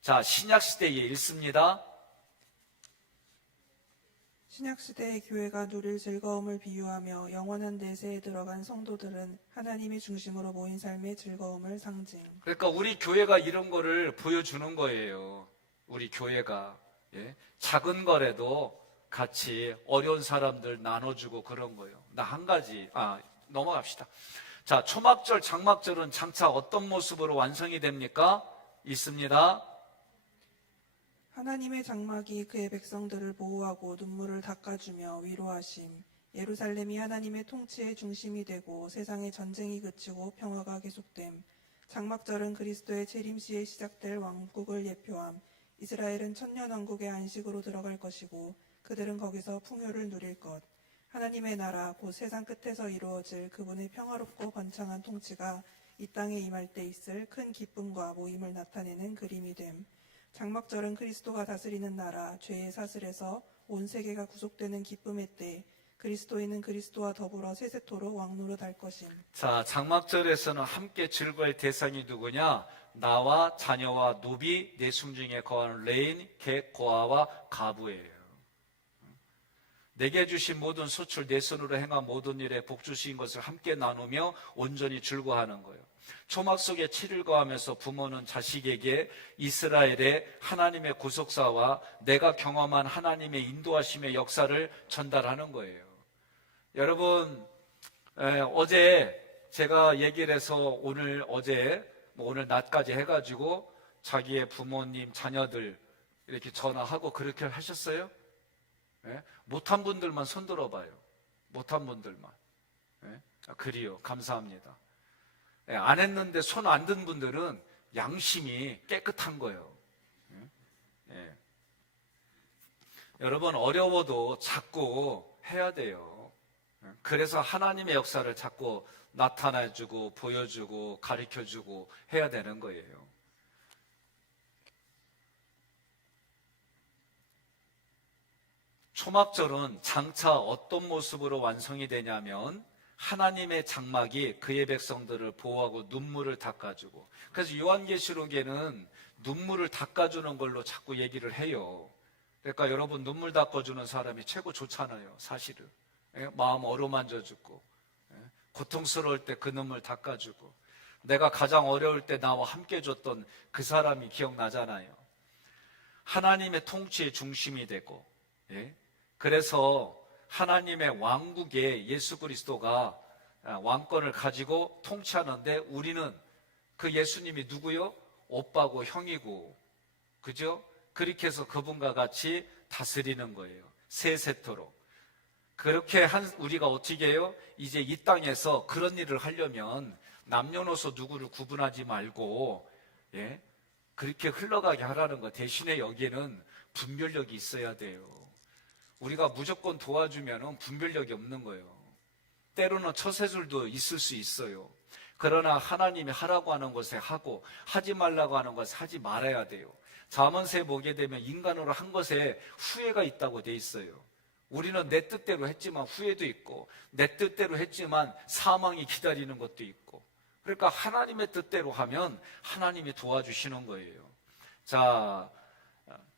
자, 신약시대에 읽습니다. 신약시대의 교회가 누릴 즐거움을 비유하며 영원한 내세에 들어간 성도들은 하나님이 중심으로 모인 삶의 즐거움을 상징. 그러니까 우리 교회가 이런 거를 보여주는 거예요. 우리 교회가. 예? 작은 거라도 같이 어려운 사람들 나눠주고 그런 거예요. 나 한 가지, 넘어갑시다. 자, 초막절, 장막절은 장차 어떤 모습으로 완성이 됩니까? 있습니다. 하나님의 장막이 그의 백성들을 보호하고 눈물을 닦아주며 위로하심. 예루살렘이 하나님의 통치의 중심이 되고 세상의 전쟁이 그치고 평화가 계속됨. 장막절은 그리스도의 재림시에 시작될 왕국을 예표함. 이스라엘은 천년왕국의 안식으로 들어갈 것이고 그들은 거기서 풍요를 누릴 것. 하나님의 나라 곧 세상 끝에서 이루어질 그분의 평화롭고 번창한 통치가 이 땅에 임할 때 있을 큰 기쁨과 모임을 나타내는 그림이 됨. 장막절은 그리스도가 다스리는 나라, 죄의 사슬에서 온 세계가 구속되는 기쁨의 때, 그리스도인은 그리스도와 더불어 세세토록 왕노릇할 것임. 자, 장막절에서는 함께 즐거울 대상이 누구냐? 나와 자녀와 노비, 내 숨중에 거하는 레인, 객, 고아와 가부예요. 내게 주신 모든 소출, 내 손으로 행한 모든 일에 복 주신 것을 함께 나누며 온전히 즐거워하는 거예요. 초막 속에 7일 거하면서 부모는 자식에게 이스라엘의 하나님의 구속사와 내가 경험한 하나님의 인도하심의 역사를 전달하는 거예요. 여러분, 어제 제가 얘기를 해서 오늘 낮까지 해가지고 자기의 부모님, 자녀들 이렇게 전화하고 그렇게 하셨어요? 못한 분들만 손 들어봐요. 못한 분들만. 그리요. 감사합니다. 안 했는데 손 안 든 분들은 양심이 깨끗한 거예요. 여러분, 어려워도 자꾸 해야 돼요. 그래서 하나님의 역사를 자꾸 나타내주고 보여주고 가르쳐주고 해야 되는 거예요. 초막절은 장차 어떤 모습으로 완성이 되냐면 하나님의 장막이 그의 백성들을 보호하고 눈물을 닦아주고, 그래서 요한계시록에는 눈물을 닦아주는 걸로 자꾸 얘기를 해요. 그러니까 여러분, 눈물 닦아주는 사람이 최고 좋잖아요, 사실은. 마음 어루만져주고, 고통스러울 때 그 눈물 닦아주고, 내가 가장 어려울 때 나와 함께 줬던 그 사람이 기억나잖아요. 하나님의 통치의 중심이 되고, 그래서 하나님의 왕국에 예수 그리스도가 왕권을 가지고 통치하는데 우리는 그 예수님이 누구요? 오빠고 형이고, 그죠? 그렇게 해서 그분과 같이 다스리는 거예요. 세세토록. 그렇게 한 우리가 어떻게 해요? 이제 이 땅에서 그런 일을 하려면 남녀노소 누구를 구분하지 말고, 예? 그렇게 흘러가게 하라는 거. 대신에 여기에는 분별력이 있어야 돼요. 우리가 무조건 도와주면 분별력이 없는 거예요. 때로는 처세술도 있을 수 있어요. 그러나 하나님이 하라고 하는 것에 하고, 하지 말라고 하는 것에 하지 말아야 돼요. 잠언서에 보게 되면 인간으로 한 것에 후회가 있다고 돼 있어요. 우리는 내 뜻대로 했지만 후회도 있고, 내 뜻대로 했지만 사망이 기다리는 것도 있고, 그러니까 하나님의 뜻대로 하면 하나님이 도와주시는 거예요. 자,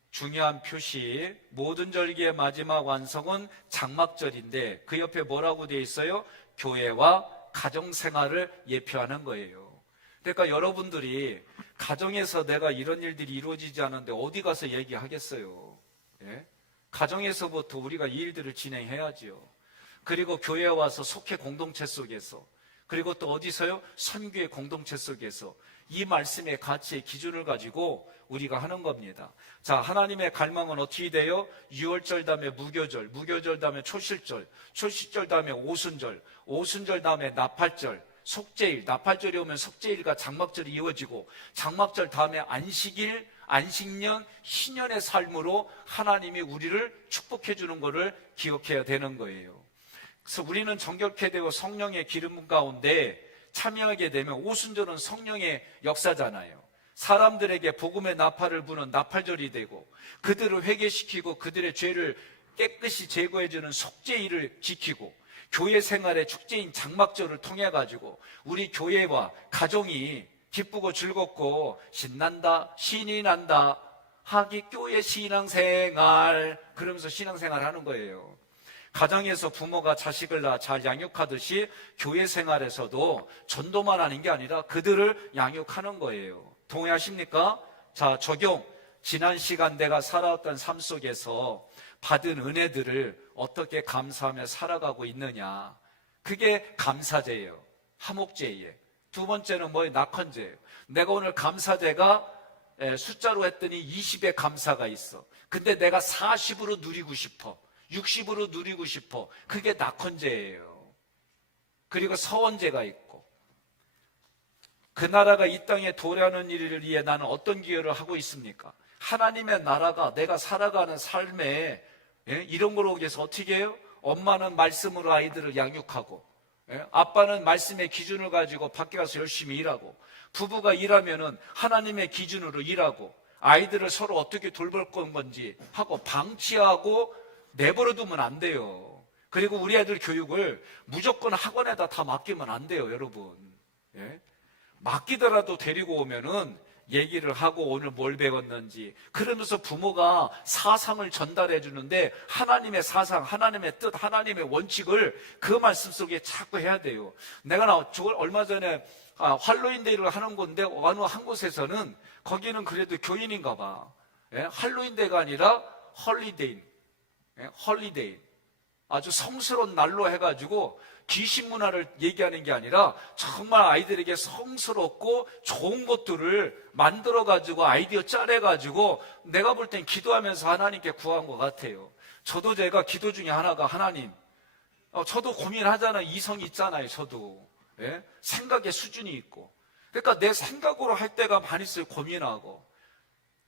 중요한 표시, 모든 절기의 마지막 완성은 장막절인데 그 옆에 뭐라고 되어 있어요? 교회와 가정생활을 예표하는 거예요. 그러니까 여러분들이 가정에서 내가 이런 일들이 이루어지지 않는데 어디 가서 얘기하겠어요? 예? 가정에서부터 우리가 이 일들을 진행해야지요. 그리고 교회에 와서 속회 공동체 속에서, 그리고 또 어디서요? 선교의 공동체 속에서 이 말씀의 가치의 기준을 가지고 우리가 하는 겁니다. 자, 하나님의 갈망은 어떻게 돼요? 유월절 다음에 무교절, 무교절 다음에 초실절, 초실절 다음에 오순절, 오순절 다음에 나팔절, 속죄일, 나팔절이 오면 속죄일과 장막절이 이어지고, 장막절 다음에 안식일, 안식년, 신년의 삶으로 하나님이 우리를 축복해 주는 것을 기억해야 되는 거예요. 그래서 우리는 정결케 되고 성령의 기름 가운데 참여하게 되면, 오순절은 성령의 역사잖아요. 사람들에게 복음의 나팔을 부는 나팔절이 되고, 그들을 회개시키고 그들의 죄를 깨끗이 제거해주는 속죄일을 지키고, 교회 생활의 축제인 장막절을 통해 가지고 우리 교회와 가정이 기쁘고 즐겁고 신난다, 신이 난다, 하기교회 신앙생활, 그러면서 신앙생활 하는 거예요. 가정에서 부모가 자식을 낳아 잘 양육하듯이 교회 생활에서도 전도만 하는 게 아니라 그들을 양육하는 거예요. 동의하십니까? 자, 적용. 지난 시간 내가 살아왔던 삶 속에서 받은 은혜들을 어떻게 감사하며 살아가고 있느냐. 그게 감사제예요. 화목제예요. 두 번째는 뭐예요? 낙헌제예요. 내가 오늘 감사제가 숫자로 했더니 20의 감사가 있어. 근데 내가 40으로 누리고 싶어. 60으로 누리고 싶어. 그게 낙헌제예요. 그리고 서원제가 있고, 그 나라가 이 땅에 도래하는 일을 위해 나는 어떤 기여를 하고 있습니까? 하나님의 나라가 내가 살아가는 삶에 이런 거로 위해서 어떻게 해요? 엄마는 말씀으로 아이들을 양육하고, 아빠는 말씀의 기준을 가지고 밖에 가서 열심히 일하고, 부부가 일하면은 하나님의 기준으로 일하고, 아이들을 서로 어떻게 돌볼 건지 하고 방치하고 내버려 두면 안 돼요. 그리고 우리 아이들 교육을 무조건 학원에다 다 맡기면 안 돼요, 여러분. 맡기더라도 데리고 오면은 얘기를 하고 오늘 뭘 배웠는지, 그러면서 부모가 사상을 전달해 주는데 하나님의 사상, 하나님의 뜻, 하나님의 원칙을 그 말씀 속에 자꾸 해야 돼요. 내가 얼마 전에 할로윈데이를 하는 건데 어느 한 곳에서는 거기는 그래도 교인인가 봐. 할로윈데이가 아니라 헐리데이. 헐리데이. 아주 성스러운 날로 해가지고 귀신 문화를 얘기하는 게 아니라 정말 아이들에게 성스럽고 좋은 것들을 만들어가지고 아이디어 짜내가지고 내가 볼 땐 기도하면서 하나님께 구한 것 같아요. 저도 제가 기도 중에 하나가, 하나님, 저도 고민하잖아요. 이성이 있잖아요. 저도 생각의 수준이 있고, 그러니까 내 생각으로 할 때가 많이 있어요. 고민하고.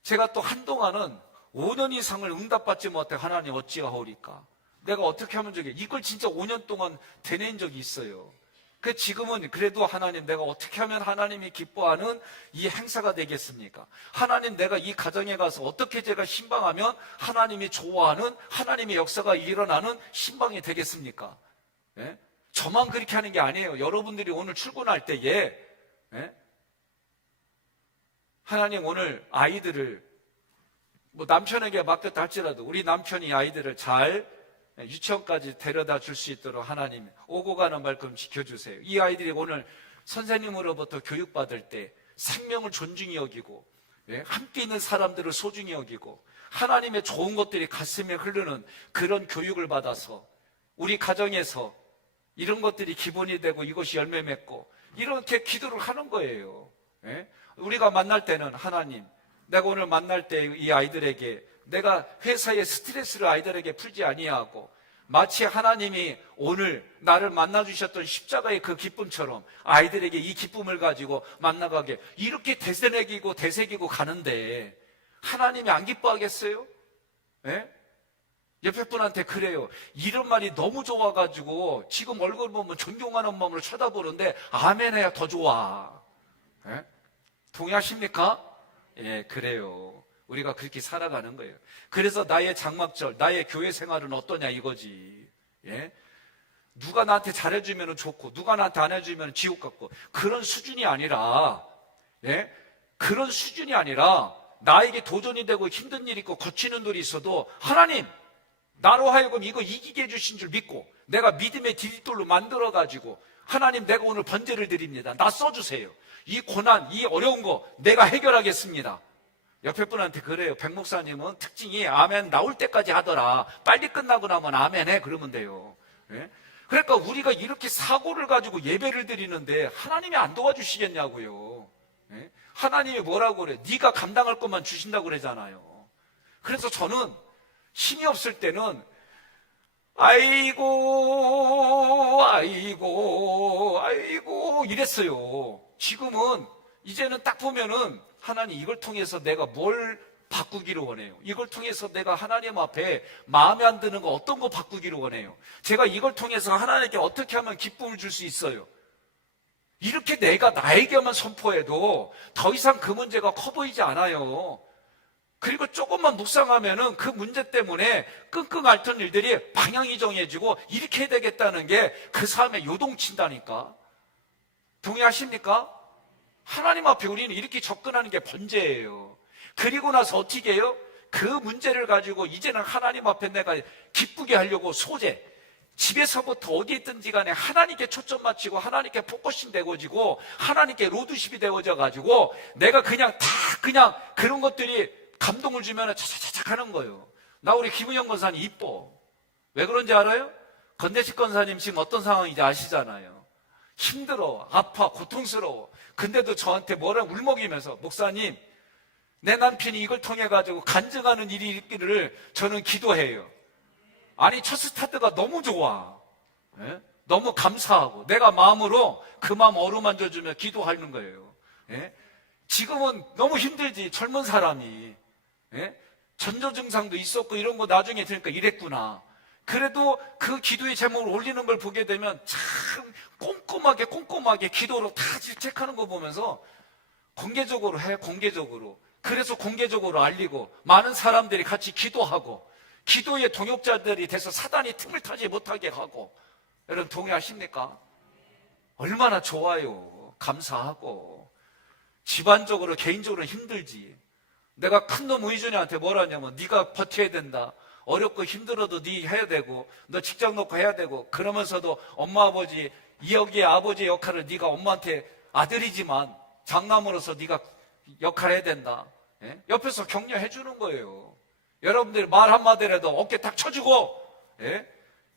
제가 또 한동안은 5년 이상을 응답받지 못해 하나님 어찌하오리까, 내가 어떻게 하면 좋겠, 이걸 진짜 5년 동안 되뇌인 적이 있어요. 그 지금은 그래도 하나님, 내가 어떻게 하면 하나님이 기뻐하는 이 행사가 되겠습니까? 하나님, 내가 이 가정에 가서 어떻게 제가 신방하면 하나님이 좋아하는 하나님의 역사가 일어나는 신방이 되겠습니까? 저만 그렇게 하는 게 아니에요. 여러분들이 오늘 출근할 때에 하나님, 오늘 아이들을 남편에게 맡겼다 할지라도 우리 남편이 아이들을 잘 유치원까지 데려다 줄 수 있도록 하나님 오고 가는 말끔 지켜주세요. 이 아이들이 오늘 선생님으로부터 교육받을 때 생명을 존중히 여기고, 함께 있는 사람들을 소중히 여기고, 하나님의 좋은 것들이 가슴에 흐르는 그런 교육을 받아서 우리 가정에서 이런 것들이 기본이 되고 이것이 열매 맺고, 이렇게 기도를 하는 거예요. 우리가 만날 때는 하나님, 내가 오늘 만날 때 이 아이들에게 내가 회사의 스트레스를 아이들에게 풀지 아니하고 마치 하나님이 오늘 나를 만나주셨던 십자가의 그 기쁨처럼 아이들에게 이 기쁨을 가지고 만나가게 이렇게 되새기고 가는데 하나님이 안 기뻐하겠어요? 예? 옆에 분한테 그래요. 이런 말이 너무 좋아가지고 지금 얼굴 보면 존경하는 마음으로 쳐다보는데 아멘 해야 더 좋아. 예? 동의하십니까? 예, 그래요. 우리가 그렇게 살아가는 거예요. 그래서 나의 장막절, 나의 교회 생활은 어떠냐 이거지. 예? 누가 나한테 잘해주면 좋고 누가 나한테 안 해주면 지옥 같고 그런 수준이 아니라, 예? 그런 수준이 아니라 나에게 도전이 되고 힘든 일이 있고 거치는 일이 있어도 하나님 나로 하여금 이거 이기게 해주신 줄 믿고 내가 믿음의 디딤돌로 만들어가지고 하나님 내가 오늘 번제를 드립니다. 나 써주세요. 이 고난, 이 어려운 거 내가 해결하겠습니다. 옆에 분한테 그래요. 백 목사님은 특징이 아멘 나올 때까지 하더라. 빨리 끝나고 나면 아멘 해 그러면 돼요. 예? 그러니까 우리가 이렇게 사고를 가지고 예배를 드리는데 하나님이 안 도와주시겠냐고요. 예? 하나님이 뭐라고 그래? 네가 감당할 것만 주신다고 그러잖아요. 그래서 저는 힘이 없을 때는 아이고 이랬어요. 지금은 이제는 딱 보면은 하나님 이걸 통해서 내가 뭘 바꾸기를 원해요. 이걸 통해서 내가 하나님 앞에 마음에 안 드는 거 어떤 거 바꾸기를 원해요. 제가 이걸 통해서 하나님께 어떻게 하면 기쁨을 줄 수 있어요. 이렇게 내가 나에게만 선포해도 더 이상 그 문제가 커 보이지 않아요. 그리고 조금만 묵상하면은 그 문제 때문에 끙끙 앓던 일들이 방향이 정해지고 이렇게 해야 되겠다는 게 그 삶에 요동친다니까. 동의하십니까? 하나님 앞에 우리는 이렇게 접근하는 게 번제예요. 그리고 나서 어떻게 해요? 그 문제를 가지고 이제는 하나님 앞에 내가 기쁘게 하려고 소재, 집에서부터 어디 있든지 간에 하나님께 초점 맞추고 하나님께 포커싱 되어지고 하나님께 로드십이 되어져 가지고 내가 그냥 그런 것들이 감동을 주면 차차차차 하는 거예요. 나 우리 김은영 권사님 이뻐. 왜 그런지 알아요? 건대식 권사님 지금 어떤 상황인지 아시잖아요. 힘들어, 아파, 고통스러워. 근데도 저한테 뭐라 울먹이면서 목사님 내 남편이 이걸 통해 가지고 간증하는 일이 있기를 저는 기도해요. 아니 첫 스타트가 너무 좋아. 예? 너무 감사하고 내가 마음으로 그 마음 어루만져주며 기도하는 거예요. 예? 지금은 너무 힘들지 젊은 사람이. 예? 전조 증상도 있었고 이런 거 나중에 들으니까 이랬구나. 그래도 그 기도의 제목을 올리는 걸 보게 되면 참 꼼꼼하게 기도로 다 질책하는 거 보면서 공개적으로 해, 공개적으로. 그래서 공개적으로 알리고 많은 사람들이 같이 기도하고 기도의 동역자들이 돼서 사단이 틈을 타지 못하게 하고. 여러분 동의하십니까? 얼마나 좋아요. 감사하고. 집안적으로 개인적으로 힘들지. 내가 큰놈 의준이한테 뭐라 하냐면 네가 버텨야 된다. 어렵고 힘들어도 네 해야 되고 너 직장 놓고 해야 되고 그러면서도 엄마 아버지 여기의 아버지의 역할을 네가 엄마한테 아들이지만 장남으로서 네가 역할을 해야 된다. 예? 옆에서 격려해 주는 거예요. 여러분들이 말 한마디라도 어깨 딱 쳐주고, 예?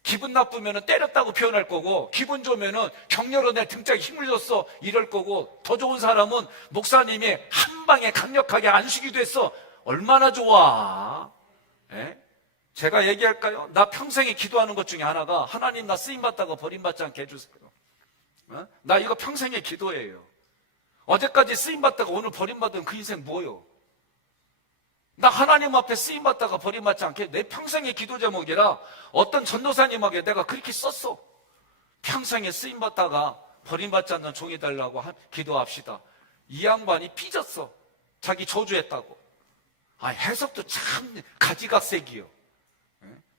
기분 나쁘면 때렸다고 표현할 거고 기분 좋으면 격려로 내 등짝에 힘을 줬어 이럴 거고 더 좋은 사람은 목사님이 한 방에 강력하게 안수기도 했어. 얼마나 좋아. 예? 제가 얘기할까요? 나 평생에 기도하는 것 중에 하나가 하나님 나 쓰임받다가 버림받지 않게 해주세요. 어? 나 이거 평생의 기도예요. 어제까지 쓰임받다가 오늘 버림받은 그 인생 뭐요? 나 하나님 앞에 쓰임받다가 버림받지 않게 내 평생의 기도 제목이라 어떤 전도사님에게 내가 그렇게 썼어. 평생에 쓰임받다가 버림받지 않는 종이 달라고 기도합시다. 이 양반이 삐졌어. 자기 저주했다고. 해석도 참 가지각색이요.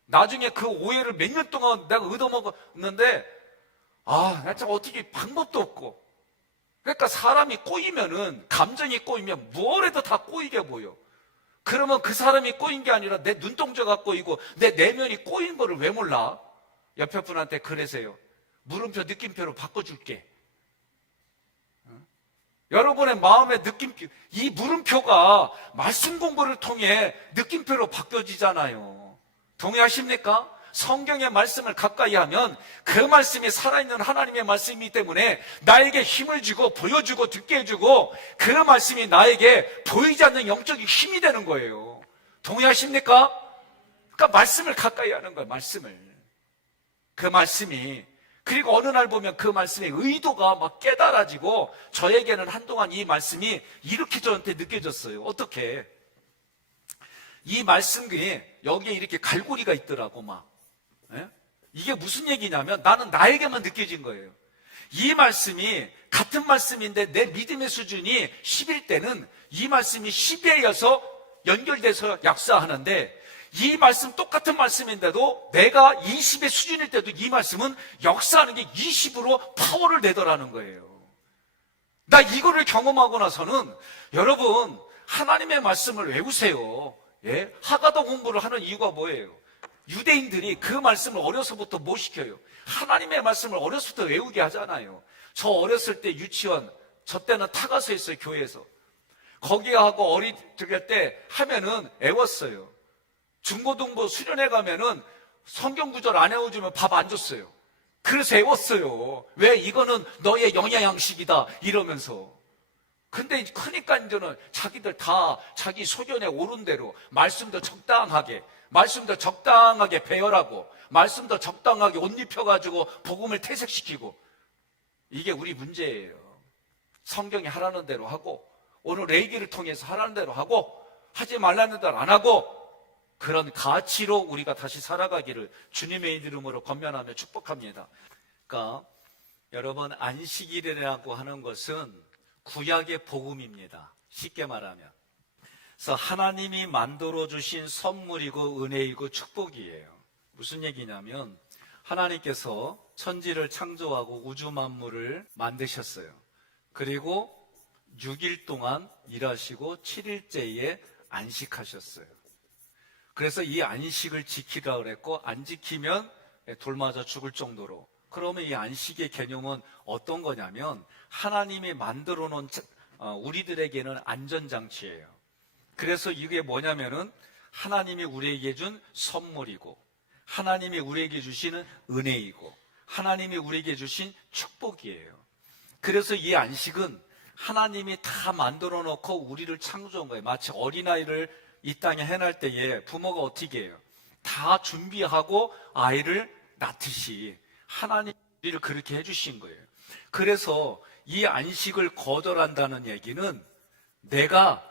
나중에 그 오해를 몇 년 동안 내가 얻어먹었는데 나 참 어떻게 방법도 없고. 그러니까 사람이 꼬이면은 감정이 꼬이면 뭘 해도 다 꼬이게 보여. 그러면 그 사람이 꼬인 게 아니라 내 눈동자가 꼬이고 내 내면이 꼬인 거를 왜 몰라? 옆에 분한테 그러세요. 물음표 느낌표로 바꿔줄게. 여러분의 마음의 느낌표, 이 물음표가 말씀 공부를 통해 느낌표로 바뀌어지잖아요. 동의하십니까? 성경의 말씀을 가까이 하면 그 말씀이 살아있는 하나님의 말씀이기 때문에 나에게 힘을 주고 보여주고 듣게 해주고 그 말씀이 나에게 보이지 않는 영적인 힘이 되는 거예요. 동의하십니까? 그러니까 말씀을 가까이 하는 거예요. 말씀을. 그 말씀이, 그리고 어느 날 보면 그 말씀의 의도가 막 깨달아지고, 저에게는 한동안 이 말씀이 이렇게 저한테 느껴졌어요. 어떻게? 이 말씀에 여기에 이렇게 갈고리가 있더라고 막. 예? 이게 무슨 얘기냐면 나는 나에게만 느껴진 거예요. 이 말씀이 같은 말씀인데 내 믿음의 수준이 10일 때는 이 말씀이 10에서 연결돼서 역사하는데, 이 말씀 똑같은 말씀인데도 내가 20의 수준일 때도 이 말씀은 역사하는 게 20으로 파워를 내더라는 거예요. 나 이거를 경험하고 나서는, 여러분 하나님의 말씀을 외우세요. 예? 하가더 공부를 하는 이유가 뭐예요? 유대인들이 그 말씀을 어려서부터 못 시켜요. 하나님의 말씀을 어려서부터 외우게 하잖아요. 저 어렸을 때 유치원, 저 때는 타가서 했어요. 교회에서. 거기 하고 어릴 때 하면은 애웠어요. 중고등부 수련회 가면은 성경 구절 안 외워주면 밥 안 줬어요. 그래서 애웠어요. 왜? 이거는 너의 영양식이다 이러면서. 근데 크니까 이제는 자기들 다 자기 소견에 오른 대로 말씀도 적당하게 배열하고, 말씀도 적당하게 옷 입혀가지고 복음을 퇴색시키고. 이게 우리 문제예요. 성경이 하라는 대로 하고, 오늘 레이기를 통해서 하라는 대로 하고, 하지 말라는 대로 안 하고, 그런 가치로 우리가 다시 살아가기를 주님의 이름으로 권면하며 축복합니다. 그러니까 여러분, 안식일이라고 하는 것은 구약의 복음입니다. 쉽게 말하면. 그래서 하나님이 만들어 주신 선물이고 은혜이고 축복이에요. 무슨 얘기냐면, 하나님께서 천지를 창조하고 우주 만물을 만드셨어요. 그리고 6일 동안 일하시고 7일째에 안식하셨어요. 그래서 이 안식을 지키라 그랬고, 안 지키면 돌 맞아 죽을 정도로. 그러면 이 안식의 개념은 어떤 거냐면, 하나님이 만들어 놓은 우리들에게는 안전장치예요. 그래서 이게 뭐냐면은 하나님이 우리에게 준 선물이고, 하나님이 우리에게 주시는 은혜이고, 하나님이 우리에게 주신 축복이에요. 그래서 이 안식은 하나님이 다 만들어 놓고 우리를 창조한 거예요. 마치 어린아이를 이 땅에 해낼 때에 부모가 어떻게 해요? 다 준비하고 아이를 낳듯이 하나님이 우리를 그렇게 해주신 거예요. 그래서 이 안식을 거절한다는 얘기는 내가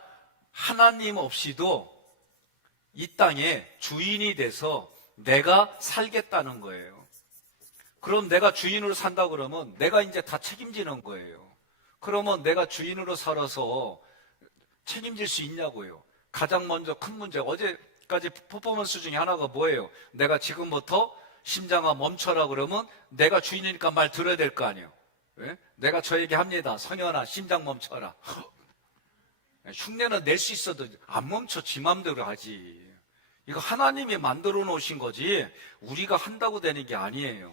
하나님 없이도 이 땅에 주인이 돼서 내가 살겠다는 거예요. 그럼 내가 주인으로 산다 그러면 내가 이제 다 책임지는 거예요. 그러면 내가 주인으로 살아서 책임질 수 있냐고요. 가장 먼저 큰 문제, 어제까지 퍼포먼스 중에 하나가 뭐예요? 내가 지금부터 심장아 멈춰라 그러면 내가 주인이니까 말 들어야 될 거 아니에요. 왜? 내가 저에게 합니다. 성현아, 심장 멈춰라. 흉내는 낼 수 있어도 안 멈춰. 지 맘대로 하지. 이거 하나님이 만들어 놓으신 거지 우리가 한다고 되는 게 아니에요.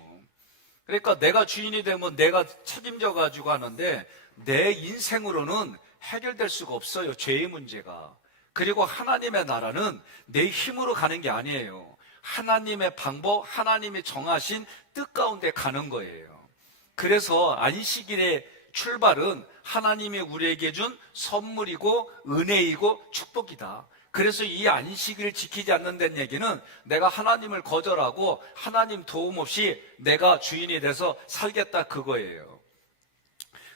그러니까 내가 주인이 되면 내가 책임져 가지고 하는데, 내 인생으로는 해결될 수가 없어요. 죄의 문제가. 그리고 하나님의 나라는 내 힘으로 가는 게 아니에요. 하나님의 방법, 하나님이 정하신 뜻 가운데 가는 거예요. 그래서 안식일의 출발은 하나님이 우리에게 준 선물이고 은혜이고 축복이다. 그래서 이 안식일을 지키지 않는다는 얘기는 내가 하나님을 거절하고 하나님 도움 없이 내가 주인이 돼서 살겠다 그거예요.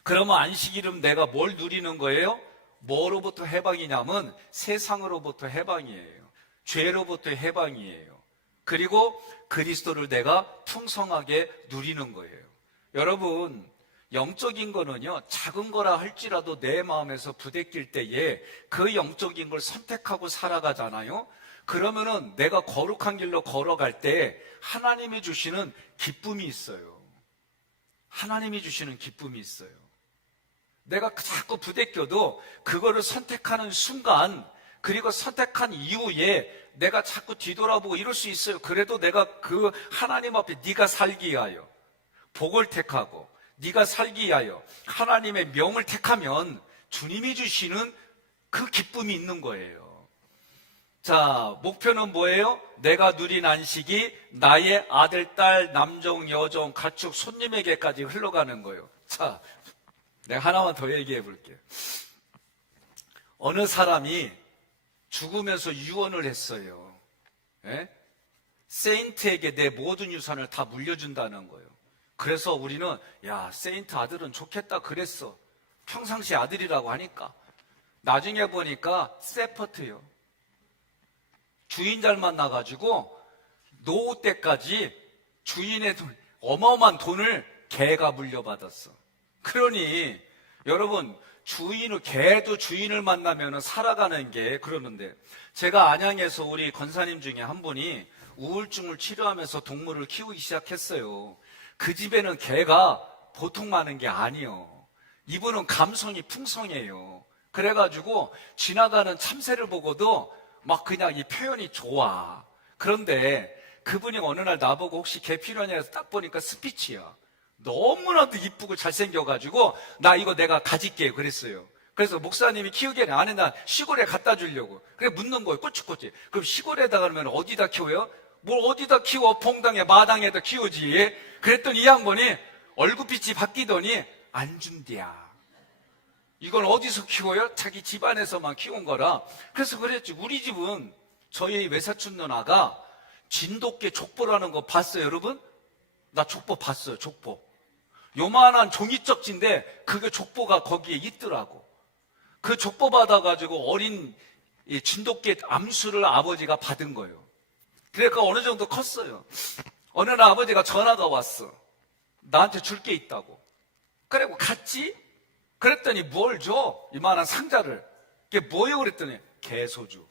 그러면 안식일은 내가 뭘 누리는 거예요? 뭐로부터 해방이냐면 세상으로부터 해방이에요. 죄로부터 해방이에요. 그리고 그리스도를 내가 풍성하게 누리는 거예요. 여러분, 영적인 거는요, 작은 거라 할지라도 내 마음에서 부대낄 때에 그 영적인 걸 선택하고 살아가잖아요. 그러면은 내가 거룩한 길로 걸어갈 때 하나님이 주시는 기쁨이 있어요. 하나님이 주시는 기쁨이 있어요. 내가 자꾸 부대껴도 그거를 선택하는 순간, 그리고 선택한 이후에 내가 자꾸 뒤돌아보고 이럴 수 있어요. 그래도 내가 그 하나님 앞에 네가 살기 위하여 복을 택하고 네가 살기 위하여 하나님의 명을 택하면 주님이 주시는 그 기쁨이 있는 거예요. 자, 목표는 뭐예요? 내가 누린 안식이 나의 아들, 딸, 남종, 여종, 가축, 손님에게까지 흘러가는 거예요. 자, 내가 하나만 더 얘기해 볼게요. 어느 사람이 죽으면서 유언을 했어요. 예? 세인트에게 내 모든 유산을 다 물려준다는 거예요. 그래서 우리는 야, 세인트 아들은 좋겠다 그랬어. 평상시 아들이라고 하니까. 나중에 보니까 세퍼트요. 주인 잘 만나가지고 노후 때까지 주인의 어마어마한 돈을 개가 물려받았어. 그러니 여러분, 개도 주인을 만나면 살아가는 게 그러는데, 제가 안양에서 우리 권사님 중에 한 분이 우울증을 치료하면서 동물을 키우기 시작했어요. 그 집에는 개가 보통 많은 게 아니에요. 이분은 감성이 풍성해요. 그래가지고 지나가는 참새를 보고도 막 그냥 이 표현이 좋아. 그런데 그분이 어느 날 나보고 혹시 개 필요하냐 해서 딱 보니까 스피치야. 너무나도 이쁘고 잘생겨가지고 나 이거 내가 가질게 그랬어요. 그래서 목사님이 키우기에는 안 해. 난 시골에 갖다 주려고. 그래 묻는 거예요. 꼬치꼬치. 그럼 시골에다 가면 어디다 키워요? 뭘 어디다 키워? 봉당에 마당에다 키우지. 그랬더니 이 양반이 얼굴빛이 바뀌더니 안 준대야. 이건 어디서 키워요? 자기 집안에서만 키운 거라. 그래서 그랬지. 우리 집은 저희 외사촌 누나가 진돗개 족보라는 거 봤어요, 여러분? 나 족보 봤어요, 족보. 요만한 종이쩍지인데 그게 족보가 거기에 있더라고. 그 족보 받아가지고 어린 이 진돗개 암수를 아버지가 받은 거예요. 그러니까 어느 정도 컸어요. 어느 날 아버지가 전화가 왔어. 나한테 줄 게 있다고. 그리고 갔지? 그랬더니 뭘 줘? 이만한 상자를. 그게 뭐예요? 그랬더니 개소주.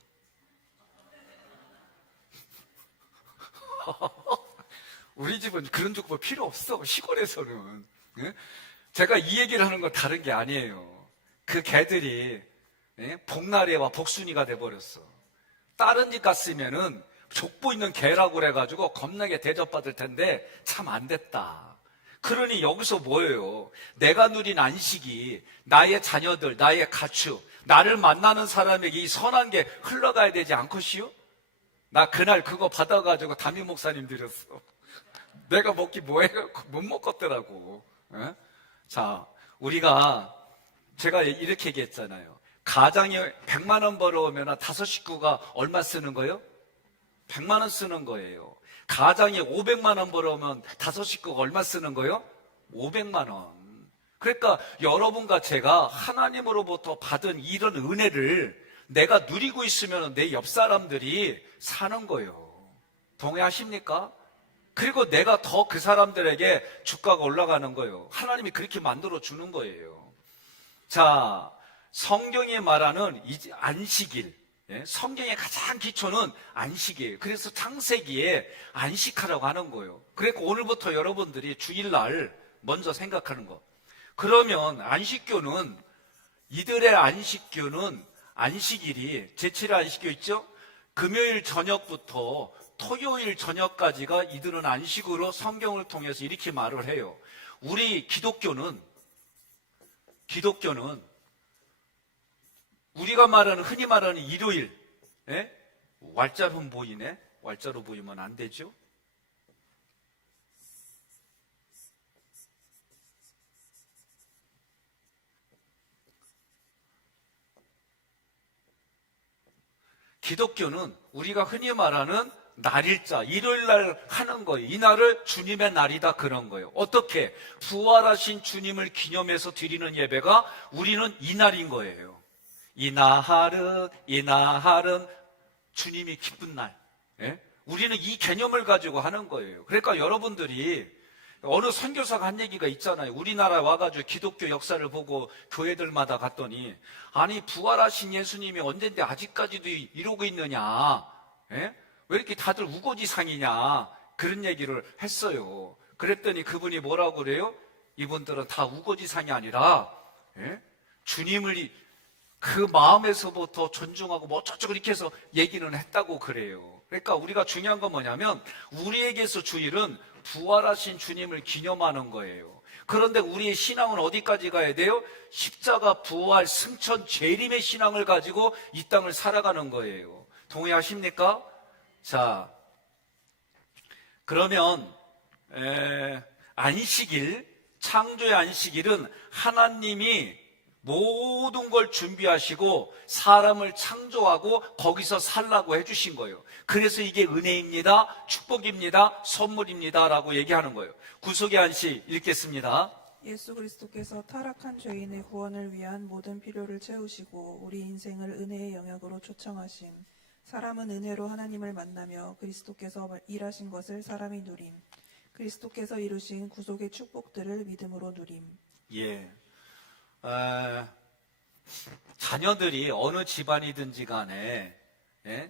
우리 집은 그런 족보 필요 없어. 시골에서는. 제가 이 얘기를 하는 건 다른 게 아니에요. 그 개들이 복나래와 복순이가 돼버렸어. 다른 집 갔으면은 족보 있는 개라고 그래가지고 겁나게 대접받을 텐데 참 안 됐다. 그러니 여기서 뭐예요? 내가 누린 안식이 나의 자녀들, 나의 가축, 나를 만나는 사람에게 이 선한 게 흘러가야 되지 않겠시요? 나 그날 그거 받아가지고 담임 목사님 드렸어. 내가 먹기 뭐해요? 못 먹겠더라고. 에? 자, 제가 이렇게 얘기했잖아요. 가장에 100만 원 벌어오면 5 식구가 얼마 쓰는 거예요? 100만 원 쓰는 거예요. 가장에 500만 원 벌어오면 5 식구가 얼마 쓰는 거예요? 500만 원. 그러니까 여러분과 제가 하나님으로부터 받은 이런 은혜를 내가 누리고 있으면 내 옆 사람들이 사는 거예요. 동의하십니까? 그리고 내가 더 그 사람들에게 주가가 올라가는 거예요. 하나님이 그렇게 만들어 주는 거예요. 자, 성경이 말하는 안식일, 성경의 가장 기초는 안식이에요. 그래서 창세기에 안식하라고 하는 거예요. 그러니까 오늘부터 여러분들이 주일날 먼저 생각하는 거. 그러면 이들의 안식교는 안식일이 제7일 안식교 있죠? 금요일 저녁부터 토요일 저녁까지가 이들은 안식으로 성경을 통해서 이렇게 말을 해요. 우리 기독교는 우리가 흔히 말하는 일요일, 왈자로 보이네? 왈자로 보이면 안 되죠? 기독교는 우리가 흔히 말하는 날일자, 일요일 날 하는 거예요. 이 날을 주님의 날이다 그런 거예요. 어떻게? 부활하신 주님을 기념해서 드리는 예배가 우리는 이 날인 거예요. 이 날은 주님이 기쁜 날. 우리는 이 개념을 가지고 하는 거예요. 그러니까 여러분들이 어느 선교사가 한 얘기가 있잖아요. 우리나라에 와가지고 기독교 역사를 보고 교회들마다 갔더니 아니 부활하신 예수님이 언젠데 아직까지도 이러고 있느냐, 왜 이렇게 다들 우거지상이냐 그런 얘기를 했어요. 그랬더니 그분이 뭐라고 그래요? 이분들은 다 우거지상이 아니라 주님을 그 마음에서부터 존중하고 뭐 어쩌고 이렇게 해서 얘기는 했다고 그래요. 그러니까 우리가 중요한 건 뭐냐면 우리에게서 주일은 부활하신 주님을 기념하는 거예요. 그런데 우리의 신앙은 어디까지 가야 돼요? 십자가, 부활, 승천, 재림의 신앙을 가지고 이 땅을 살아가는 거예요. 동의하십니까? 자, 그러면 안식일, 창조의 안식일은 하나님이 모든 걸 준비하시고 사람을 창조하고 거기서 살라고 해주신 거예요. 그래서 이게 은혜입니다, 축복입니다, 선물입니다 라고 얘기하는 거예요. 구속의 한시 읽겠습니다. 예수 그리스도께서 타락한 죄인의 구원을 위한 모든 필요를 채우시고 우리 인생을 은혜의 영역으로 초청하심. 사람은 은혜로 하나님을 만나며 그리스도께서 일하신 것을 사람이 누림. 그리스도께서 이루신 구속의 축복들을 믿음으로 누림. 예. 자녀들이 어느 집안이든지 간에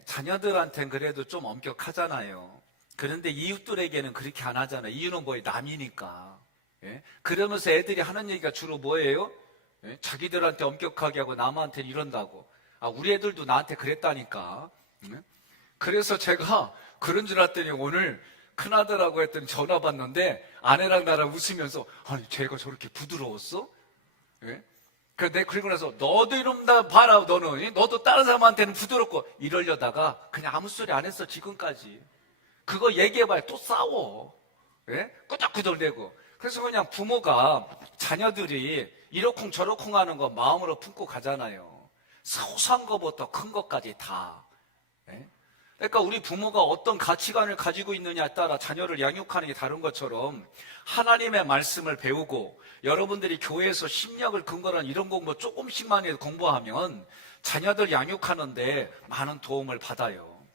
자녀들한테는 그래도 좀 엄격하잖아요. 그런데 이웃들에게는 그렇게 안 하잖아요. 이유는 뭐예요? 남이니까. 그러면서 애들이 하는 얘기가 주로 뭐예요? 자기들한테 엄격하게 하고 남한테는 이런다고. 우리 애들도 나한테 그랬다니까. 그래서 제가 그런 줄 알았더니 오늘 큰아들하고 했더니 전화 받는데 아내랑 나랑 웃으면서 아니 쟤가 저렇게 부드러웠어? 그리고 나서 너도 이런다 봐라. 너도 다른 사람한테는 부드럽고 이러려다가 그냥 아무 소리 안 했어 지금까지. 그거 얘기해봐야 또 싸워. 꾸덕꾸덕대고. 그래서 그냥 부모가 자녀들이 이러쿵 저러쿵 하는 거 마음으로 품고 가잖아요. 소소한 것부터 큰 것까지 다. 그러니까 우리 부모가 어떤 가치관을 가지고 있느냐에 따라 자녀를 양육하는 게 다른 것처럼 하나님의 말씀을 배우고 여러분들이 교회에서 심리학을 근거로 한 이런 공부 조금씩만 해도 공부하면 자녀들 양육하는데 많은 도움을 받아요.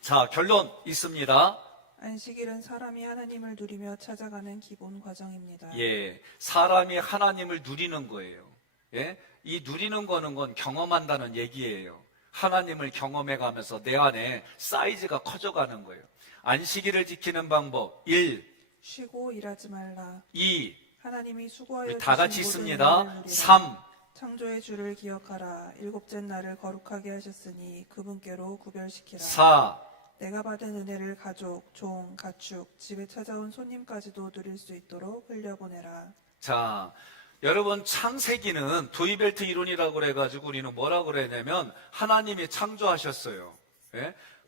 자, 결론 있습니다. 안식일은 사람이 하나님을 누리며 찾아가는 기본 과정입니다. 예, 사람이 하나님을 누리는 거예요. 이 누리는 거는 건 경험한다는 얘기예요. 하나님을 경험해가면서 내 안에 사이즈가 커져가는 거예요. 안식일을 지키는 방법 1. 쉬고 일하지 말라. 2. 하나님이 수고하여 우리 다 같이 주신 모든 있습니다. 은혜를 누리라. 3. 창조의 주를 기억하라. 일곱째 날을 거룩하게 하셨으니 그분께로 구별시키라. 4. 내가 받은 은혜를 가족, 종, 가축, 집에 찾아온 손님까지도 누릴 수 있도록 흘려보내라. 자, 여러분 창세기는 도이벨트 이론이라고 그래가지고 우리는 뭐라고 그러냐면 하나님이 창조하셨어요.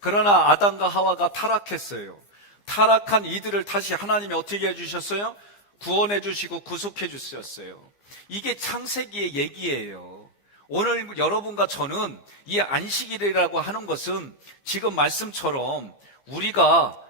그러나 아담과 하와가 타락했어요. 타락한 이들을 다시 하나님이 어떻게 해주셨어요? 구원해 주시고 구속해 주셨어요. 이게 창세기의 얘기예요. 오늘 여러분과 저는 이 안식일이라고 하는 것은 지금 말씀처럼 우리가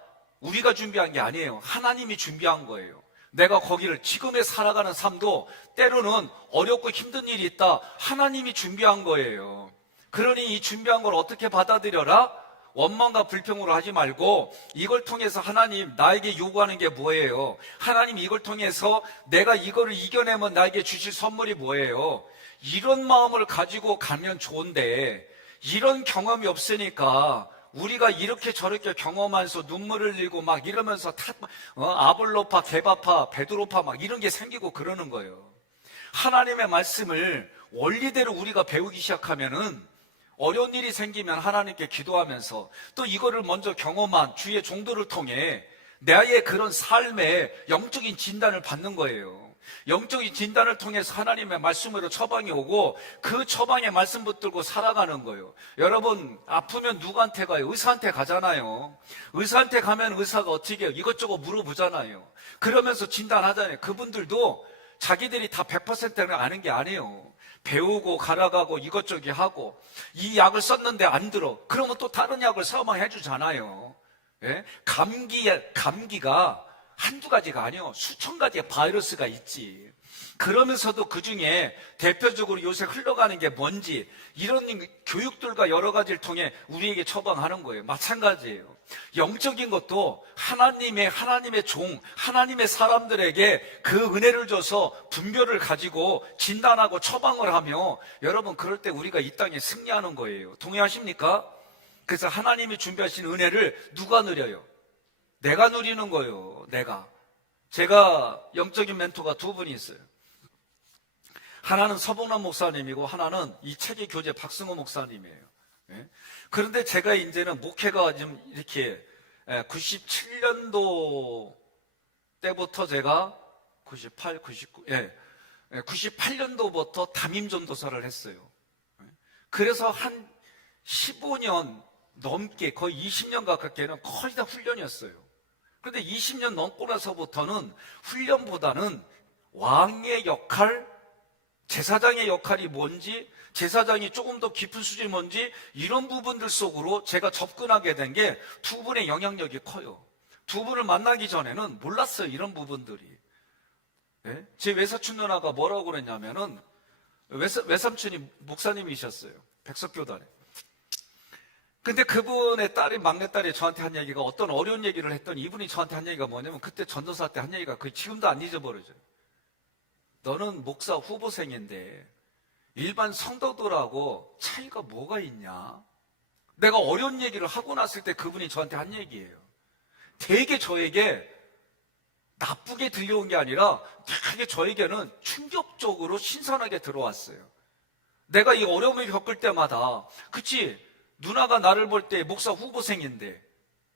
준비한 게 아니에요. 하나님이 준비한 거예요. 내가 거기를 지금의 살아가는 삶도 때로는 어렵고 힘든 일이 있다. 하나님이 준비한 거예요. 그러니 이 준비한 걸 어떻게 받아들여라? 원망과 불평으로 하지 말고 이걸 통해서 하나님 나에게 요구하는 게 뭐예요? 하나님 이걸 통해서 내가 이거를 이겨내면 나에게 주실 선물이 뭐예요? 이런 마음을 가지고 가면 좋은데 이런 경험이 없으니까 우리가 이렇게 저렇게 경험하면서 눈물을 흘리고 막 이러면서 아볼로파, 게바파, 베드로파 막 이런 게 생기고 그러는 거예요. 하나님의 말씀을 원리대로 우리가 배우기 시작하면은 어려운 일이 생기면 하나님께 기도하면서 또 이거를 먼저 경험한 주의 종도를 통해 나의 그런 삶의 영적인 진단을 받는 거예요. 영적인 진단을 통해서 하나님의 말씀으로 처방이 오고 그 처방의 말씀 붙들고 살아가는 거예요. 여러분 아프면 누구한테 가요? 의사한테 가잖아요. 의사한테 가면 의사가 어떻게 해요? 이것저것 물어보잖아요. 그러면서 진단하잖아요. 그분들도 자기들이 다 100%는 아는 게 아니에요. 배우고 갈아가고 이것저것 하고 이 약을 썼는데 안 들어. 그러면 또 다른 약을 처방해 주잖아요. 감기가 한두 가지가 아니요. 수천 가지의 바이러스가 있지. 그러면서도 그 중에 대표적으로 요새 흘러가는 게 뭔지 이런 교육들과 여러 가지를 통해 우리에게 처방하는 거예요. 마찬가지예요. 영적인 것도 하나님의 종, 하나님의 사람들에게 그 은혜를 줘서 분별을 가지고 진단하고 처방을 하며 여러분 그럴 때 우리가 이 땅에 승리하는 거예요. 동의하십니까? 그래서 하나님이 준비하신 은혜를 누가 누려요? 내가 누리는 거예요. 제가 영적인 멘토가 두 분이 있어요. 하나는 서봉남 목사님이고 하나는 이 책의 교재 박승호 목사님이에요. 그런데 제가 이제는 목회가 좀 이렇게 97년도 때부터 제가 98, 99, 98년도부터 담임 전도사를 했어요. 그래서 한 15년 넘게 거의 20년 가깝게는 거의 다 훈련이었어요. 그런데 20년 넘고 나서부터는 훈련보다는 왕의 역할, 제사장의 역할이 뭔지, 제사장이 조금 더 깊은 수준이 뭔지, 이런 부분들 속으로 제가 접근하게 된 게 두 분의 영향력이 커요. 두 분을 만나기 전에는 몰랐어요, 이런 부분들이. 네? 제 외사촌 누나가 뭐라고 그랬냐면은, 외삼촌이 목사님이셨어요, 백석교단에. 근데 그분의 딸이, 막내딸이 저한테 한 얘기가, 어떤 어려운 얘기를 했더니 이분이 저한테 한 얘기가 뭐냐면, 그때 전도사 때 한 얘기가 지금도 안 잊어버려져요. 너는 목사 후보생인데 일반 성도들하고 차이가 뭐가 있냐? 내가 어려운 얘기를 하고 났을 때 그분이 저한테 한 얘기예요. 되게 저에게 나쁘게 들려온 게 아니라 되게 저에게는 충격적으로 신선하게 들어왔어요. 내가 이 어려움을 겪을 때마다, 그치, 누나가 나를 볼 때 목사 후보생인데,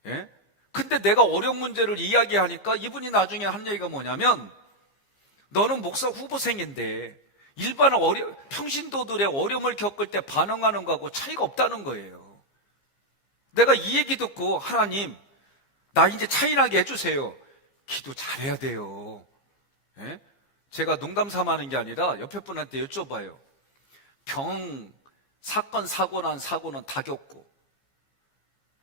예? 근데 내가 어려운 문제를 이야기하니까 이분이 나중에 한 얘기가 뭐냐면, 너는 목사 후보생인데 일반 평신도들의 어려움을 겪을 때 반응하는 거하고 차이가 없다는 거예요. 내가 이 얘기 듣고, 하나님, 나 이제 차이나게 해주세요. 기도 잘해야 돼요. 예? 제가 농담 삼아 하는 게 아니라 옆에 분한테 여쭤봐요. 사건, 사고 난 사고는 다 겪고,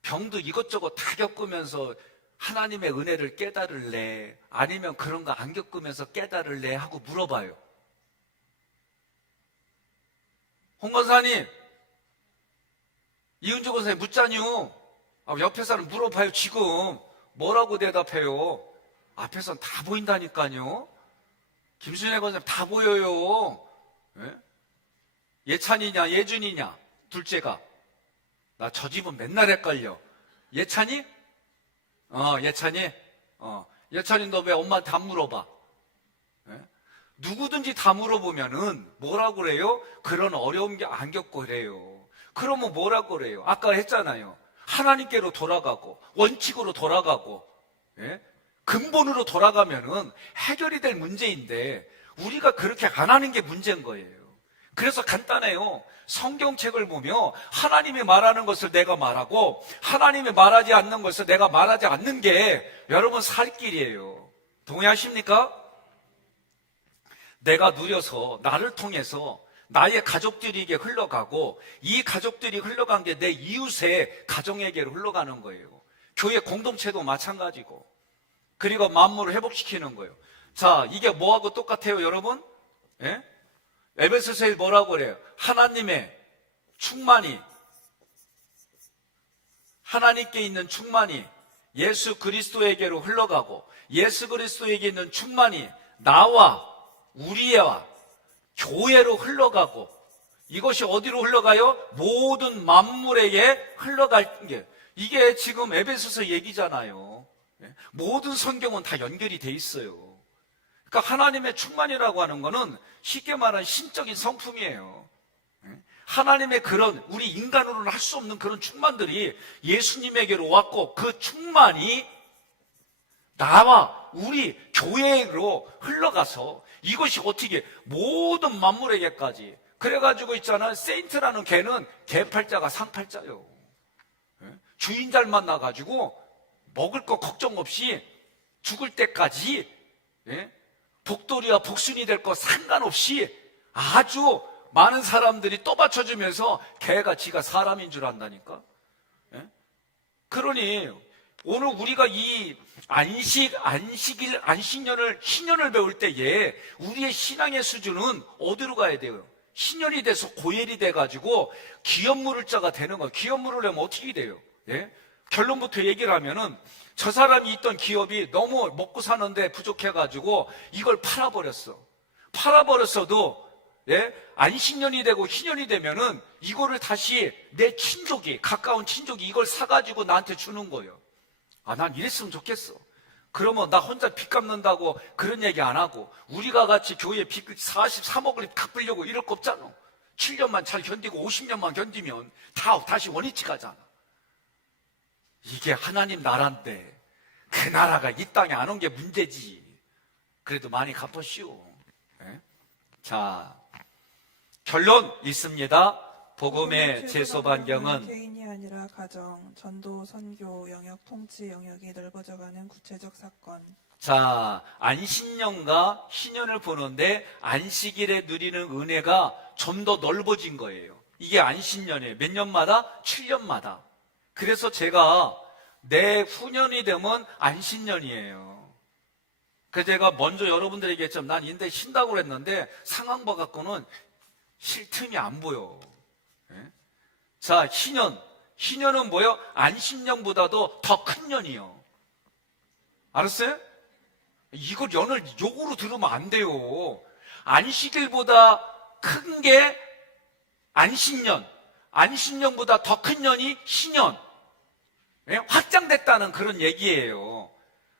병도 이것저것 다 겪으면서 하나님의 은혜를 깨달을래? 아니면 그런 거 안 겪으면서 깨달을래? 하고 물어봐요. 홍 권사님, 이은주 권사님 묻자니요. 옆에 사람 물어봐요. 지금 뭐라고 대답해요? 앞에선 다 보인다니까요. 김순애 권사님 다 보여요. 예? 예찬이냐 예준이냐 둘째가. 나 저 집은 맨날 헷갈려. 예찬이? 예찬이? 예찬이 너 왜 엄마한테 안 물어봐? 예? 누구든지 다 물어보면은 뭐라고 그래요? 그런 어려운 게 안 겪고 그래요. 그러면 뭐라고 그래요? 아까 했잖아요. 하나님께로 돌아가고 원칙으로 돌아가고, 예? 근본으로 돌아가면은 해결이 될 문제인데 우리가 그렇게 안 하는 게 문제인 거예요. 그래서 간단해요. 성경책을 보며 하나님이 말하는 것을 내가 말하고 하나님이 말하지 않는 것을 내가 말하지 않는 게 여러분 살 길이에요. 동의하십니까? 내가 누려서 나를 통해서 나의 가족들에게 흘러가고 이 가족들이 흘러간 게 내 이웃의 가정에게로 흘러가는 거예요. 교회 공동체도 마찬가지고, 그리고 만물을 회복시키는 거예요. 자, 이게 뭐하고 똑같아요, 여러분? 예? 에베소서에 뭐라고 그래요? 하나님의 충만이, 하나님께 있는 충만이 예수 그리스도에게로 흘러가고 예수 그리스도에게 있는 충만이 나와 우리와 교회로 흘러가고, 이것이 어디로 흘러가요? 모든 만물에게 흘러갈 게, 이게 지금 에베소서 얘기잖아요. 모든 성경은 다 연결이 돼 있어요. 그러니까 하나님의 충만이라고 하는 거는 쉽게 말하는 신적인 성품이에요. 하나님의 그런 우리 인간으로는 할 수 없는 그런 충만들이 예수님에게로 왔고, 그 충만이 나와 우리 교회로 흘러가서 이것이 어떻게 모든 만물에게까지, 그래가지고 있잖아, 세인트라는 개는 개팔자가 상팔자요. 주인 잘 만나가지고 먹을 거 걱정 없이 죽을 때까지, 복돌이와 복순이 될 거 상관없이 아주 많은 사람들이 떠받쳐주면서 개가 지가 사람인 줄 안다니까. 그러니 오늘 우리가 이 신년을 배울 때에 우리의 신앙의 수준은 어디로 가야 돼요? 신년이 돼서 고열이 돼가지고 기업 물을 자가 되는 거예요. 기업 물을 하면 어떻게 돼요? 예? 결론부터 얘기를 하면은 저 사람이 있던 기업이 너무 먹고 사는데 부족해가지고 이걸 팔아버렸어. 팔아버렸어도, 예? 안신년이 되고 희년이 되면은 이거를 다시 내 친족이, 가까운 친족이 이걸 사가지고 나한테 주는 거예요. 아, 난 이랬으면 좋겠어. 그러면 나 혼자 빚 갚는다고 그런 얘기 안 하고, 우리가 같이 교회 빚 43억을 갚으려고 이럴 거 없잖아. 7년만 잘 견디고 50년만 견디면 다시 원위치 가잖아. 이게 하나님 나라인데 그 나라가 이 땅에 안 온 게 문제지. 그래도 많이 갚으시오. 네? 자, 결론 있습니다. 복음의 제소 반경은 개인이 아니라 가정, 전도, 선교, 영역, 통치 영역이 넓어져가는 구체적 사건. 자, 안식년과 희년을 보는데 안식일에 누리는 은혜가 좀 더 넓어진 거예요. 이게 안식년이에요. 몇 년마다? 7년마다. 그래서 제가 내후년이 되면 안식년이에요. 그래서 제가 먼저 여러분들에게 했지만 난 인대 쉰다고 그랬는데 상황 봐갖고는 쉴 틈이 안 보여. 예? 자, 희년. 희년은 뭐예요? 안식년보다도 더 큰 년이요. 알았어요? 이걸 연을 욕으로 들으면 안 돼요. 안식일보다 큰 게 안식년, 안식년보다 더 큰 년이 희년. 예? 확장됐다는 그런 얘기예요.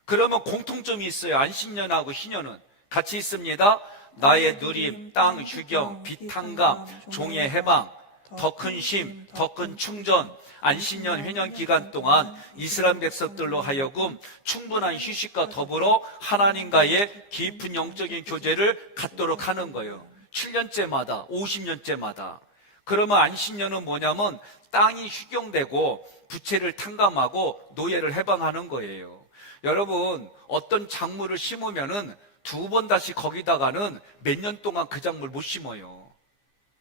그러면 공통점이 있어요. 안식년하고 희년은 같이 있습니다. 나의 누림, 땅 휴경, 비탄감, 종의 해방, 더 큰 쉼, 더 큰 충전. 안식년 회년 기간 동안 이스라엘 백성들로 하여금 충분한 휴식과 더불어 하나님과의 깊은 영적인 교제를 갖도록 하는 거예요. 7년째마다, 50년째마다. 그러면 안식년은 뭐냐면 땅이 휴경되고 부채를 탕감하고 노예를 해방하는 거예요. 여러분, 어떤 작물을 심으면은 2번 다시 거기다가는 몇 년 동안 그 작물 못 심어요.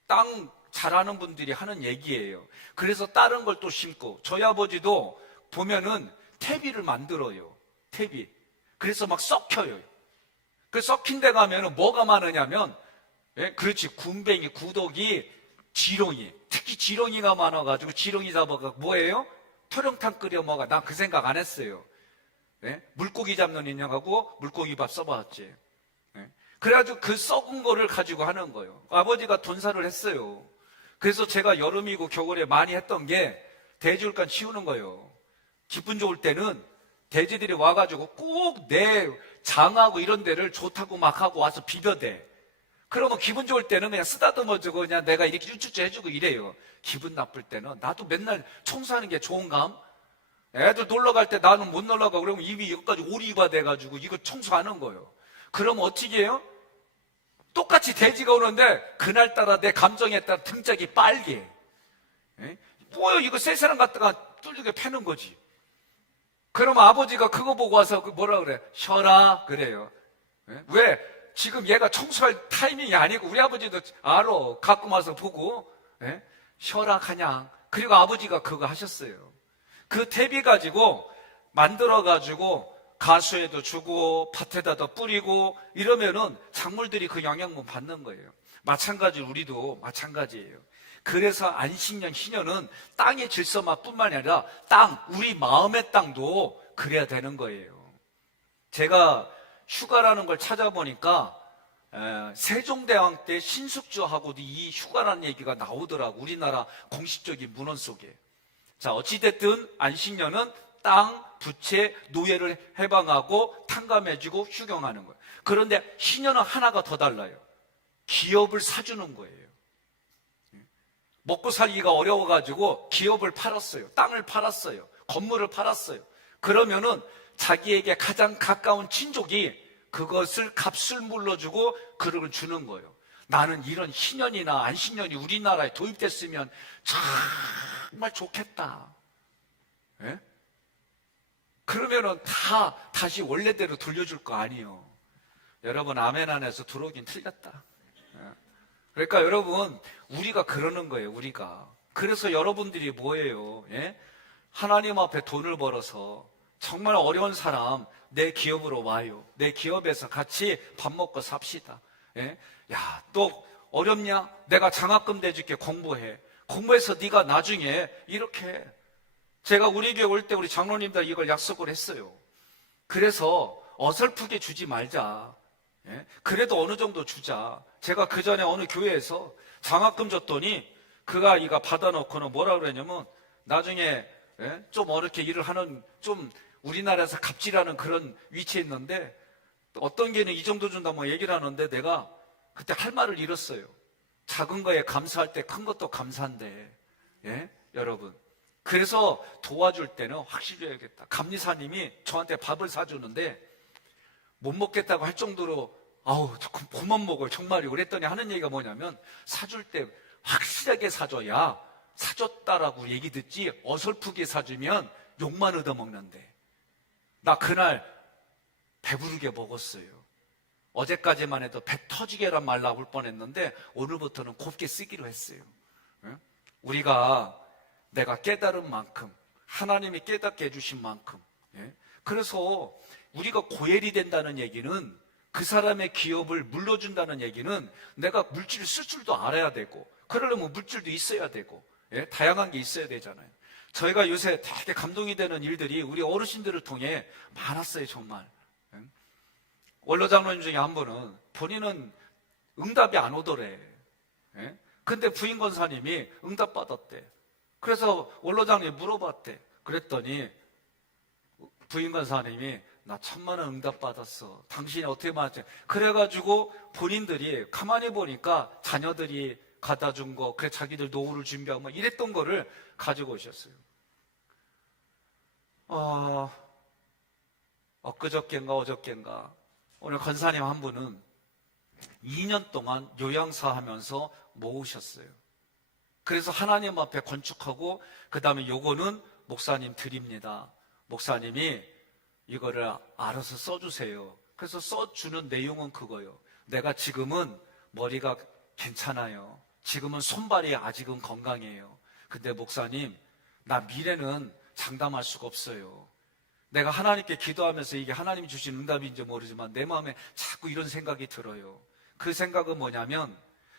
땅 잘하는 분들이 하는 얘기예요. 그래서 다른 걸 또 심고, 저희 아버지도 보면은 퇴비를 만들어요. 퇴비. 그래서 막 썩혀요. 그 썩힌 데 가면은 뭐가 많으냐면, 예? 그렇지, 군뱅이, 구더기, 지렁이. 특히 지렁이가 많아가지고 지렁이 잡아가지고 뭐예요? 토령탕 끓여 먹어. 난 그 생각 안 했어요. 예? 물고기 잡는 인형하고 물고기 밥 써봤지. 예? 그래가지고 그 썩은 거를 가지고 하는 거예요. 아버지가 돈사를 했어요. 그래서 제가 여름이고 겨울에 많이 했던 게 돼지울간 치우는 거예요. 기분 좋을 때는 돼지들이 와가지고 꼭 내 장하고 이런 데를 좋다고 막 하고 와서 비벼대. 그러면 기분 좋을 때는 그냥 쓰다듬어주고 그냥 내가 이렇게 쭈쭈쭈 해주고 이래요. 기분 나쁠 때는 나도 맨날 청소하는 게 좋은감? 애들 놀러 갈 때 나는 못 놀러 가. 그러면 입이 여기까지 오리가 돼가지고 이거 청소하는 거예요. 그러면 어떻게 해요? 똑같이 돼지가 오는데 그날따라 내 감정에 따라 등짝이 빨개. 뭐요? 이거 새 사람 갖다가 뚫리게 패는 거지. 그러면 아버지가 그거 보고 와서 뭐라 그래? 쉬어라 그래요. 왜? 지금 얘가 청소할 타이밍이 아니고 우리 아버지도 알아. 가끔 와서 보고 쉬어라 그냥. 그리고 아버지가 그거 하셨어요. 그 퇴비 가지고 만들어가지고 가수에도 주고 밭에다도 뿌리고 이러면은 작물들이 그 영양분 받는 거예요. 마찬가지로 우리도 마찬가지예요. 그래서 안식년, 희년은 땅의 질서만뿐만 아니라 땅, 우리 마음의 땅도 그래야 되는 거예요. 제가 휴가라는 걸 찾아보니까 세종대왕 때 신숙주하고도 이 휴가라는 얘기가 나오더라고. 우리나라 공식적인 문헌 속에. 자, 어찌됐든 안식년은 땅, 부채, 노예를 해방하고 탕감해주고 휴경하는 거예요. 그런데 희년은 하나가 더 달라요. 기업을 사주는 거예요. 먹고 살기가 어려워가지고 기업을 팔았어요. 땅을 팔았어요. 건물을 팔았어요. 그러면은 자기에게 가장 가까운 친족이 그것을 값을 물러주고 그걸 주는 거예요. 나는 이런 희년이나 안식년이 우리나라에 도입됐으면 정말 좋겠다. 예? 그러면은 다시 원래대로 돌려줄 거 아니에요. 여러분, 아멘 안에서 들어오긴 틀렸다. 예? 그러니까 여러분, 우리가 그러는 거예요, 우리가. 그래서 여러분들이 뭐예요? 예? 하나님 앞에 돈을 벌어서 정말 어려운 사람 내 기업으로 와요. 내 기업에서 같이 밥 먹고 삽시다. 예? 야, 또 어렵냐? 내가 장학금 내줄게. 공부해. 공부해서 네가 나중에 이렇게. 제가 우리 교회 올 때 우리 장로님들 이걸 약속을 했어요. 그래서 어설프게 주지 말자. 예? 그래도 어느 정도 주자. 제가 그 전에 어느 교회에서 장학금 줬더니 그가 이가 받아놓고는 뭐라 그랬냐면 나중에 좀 어렵게 일을 하는 좀 우리나라에서 갑질하는 그런 위치에 있는데 어떤 개는 이 정도 준다 뭐 얘기를 하는데 내가 그때 할 말을 잃었어요. 작은 거에 감사할 때 큰 것도 감사한데. 예? 여러분. 그래서 도와줄 때는 확실히 해야겠다. 감리사님이 저한테 밥을 사주는데 못 먹겠다고 할 정도로 아우 그만 먹어요 정말요. 그랬더니 하는 얘기가 뭐냐면 사줄 때 확실하게 사줘야 사줬다라고 얘기 듣지 어설프게 사주면 욕만 얻어먹는데. 나 그날 배부르게 먹었어요. 어제까지만 해도 배 터지게란 말 나올 뻔했는데 오늘부터는 곱게 쓰기로 했어요. 우리가 내가 깨달은 만큼, 하나님이 깨닫게 해주신 만큼, 그래서 우리가 고엘이 된다는 얘기는, 그 사람의 기업을 물려준다는 얘기는 내가 물질을 쓸 줄도 알아야 되고, 그러려면 물질도 있어야 되고, 다양한 게 있어야 되잖아요. 저희가 요새 되게 감동이 되는 일들이 우리 어르신들을 통해 많았어요, 정말. 원로장로님 중에 한 분은 본인은 응답이 안 오더래. 근데 부인 권사님이 응답 받았대. 그래서 원로장님이 물어봤대. 그랬더니 부인 권사님이 나 1,000만 원 응답 받았어. 당신이 어떻게 말했지? 그래가지고 본인들이 가만히 보니까 자녀들이 갖다 준 거, 그래 자기들 노후를 준비하고 막 이랬던 거를 가지고 오셨어요. 엊그저께인가 어저께인가 오늘 권사님 한 분은 2년 동안 요양사 하면서 모으셨어요. 그래서 하나님 앞에 건축하고, 그 다음에 요거는 목사님 드립니다. 목사님이 이거를 알아서 써주세요. 그래서 써주는 내용은 그거예요. 내가 지금은 머리가 괜찮아요. 지금은 손발이 아직은 건강해요. 근데 목사님, 나 미래는 장담할 수가 없어요. 내가 하나님께 기도하면서 이게 하나님이 주신 응답인지 모르지만 내 마음에 자꾸 이런 생각이 들어요. 그 생각은 뭐냐면,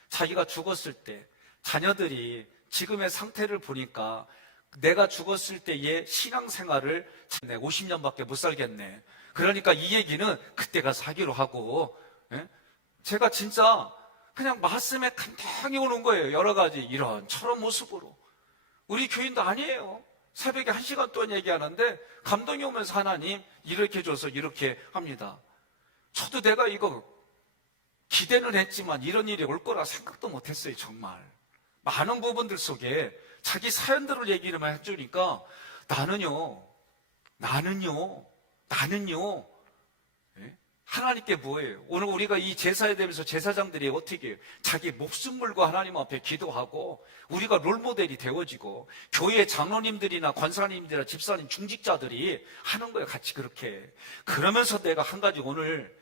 자기가 죽었을 때 자녀들이 지금의 상태를 보니까 내가 죽었을 때의 신앙생활을 50년밖에 못 살겠네. 그러니까 이 얘기는 그때 가서 하기로 하고, 제가 진짜 그냥 말씀에 간단히 오는 거예요. 여러 가지 이런 저런 모습으로. 우리 교인도 아니에요. 새벽에 1시간 동안 얘기하는데 감동이 오면서 하나님 이렇게 줘서 이렇게 합니다. 저도 내가 이거 기대는 했지만 이런 일이 올 거라 생각도 못했어요. 정말 많은 부분들 속에 자기 사연들을 얘기를 해주니까 나는요 하나님께 뭐예요? 오늘 우리가 이 제사에 대해서 제사장들이 어떻게 해요? 자기 목숨 걸고 하나님 앞에 기도하고 우리가 롤모델이 되어지고 교회 장로님들이나 권사님들이나 집사님 중직자들이 하는 거예요. 같이 그렇게. 그러면서 내가 한 가지 오늘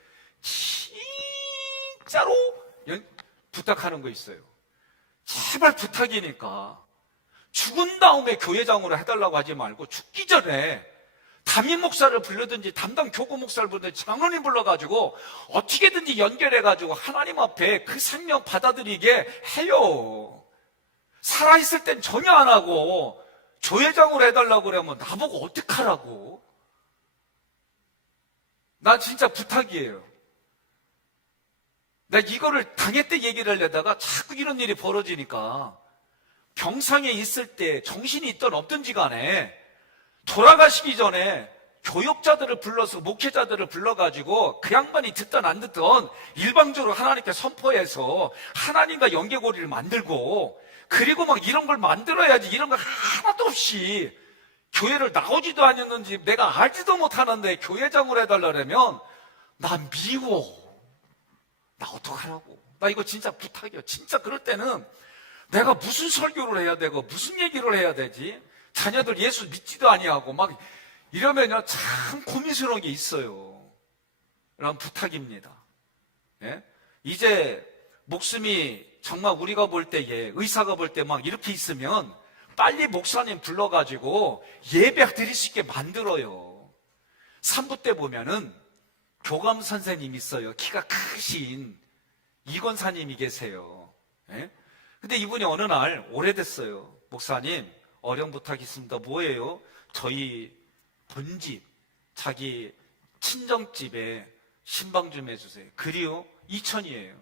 진짜로 부탁하는 거 있어요. 제발 부탁이니까 죽은 다음에 교회장으로 해달라고 하지 말고 죽기 전에 담임 목사를 불러든지 담당 교구 목사를 불러든지 장로님 불러가지고 어떻게든지 연결해가지고 하나님 앞에 그 생명 받아들이게 해요. 살아있을 땐 전혀 안 하고 조회장으로 해달라고 그러면 나보고 어떡하라고. 난 진짜 부탁이에요. 내가 이거를 당회 때 얘기를 하려다가 자꾸 이런 일이 벌어지니까 병상에 있을 때 정신이 있든 없든지 간에 돌아가시기 전에 교역자들을 불러서 목회자들을 불러가지고 그 양반이 듣든 안 듣든 일방적으로 하나님께 선포해서 하나님과 연계고리를 만들고, 그리고 막 이런 걸 만들어야지. 이런 거 하나도 없이 교회를 나오지도 않았는지 내가 알지도 못하는데 교회장으로 해달라면 나 미워. 나 어떡하라고. 나 이거 진짜 부탁이야. 진짜 그럴 때는 내가 무슨 설교를 해야 되고 무슨 얘기를 해야 되지? 자녀들 예수 믿지도 아니하고 막 이러면요 참 고민스러운 게 있어요. 라는 부탁입니다. 이제 목숨이 정말 우리가 볼 때에 의사가 볼 때 막 이렇게 있으면 빨리 목사님 불러가지고 예배 드릴 수 있게 만들어요. 3부 때 보면은 교감 선생님 있어요. 키가 크신 이권사님이 계세요. 근데 이분이 어느 날 오래됐어요. 목사님 어려운 부탁이 있습니다. 뭐예요? 저희 본집, 자기 친정집에 신방 좀 해주세요. 그리요? 2,000이에요.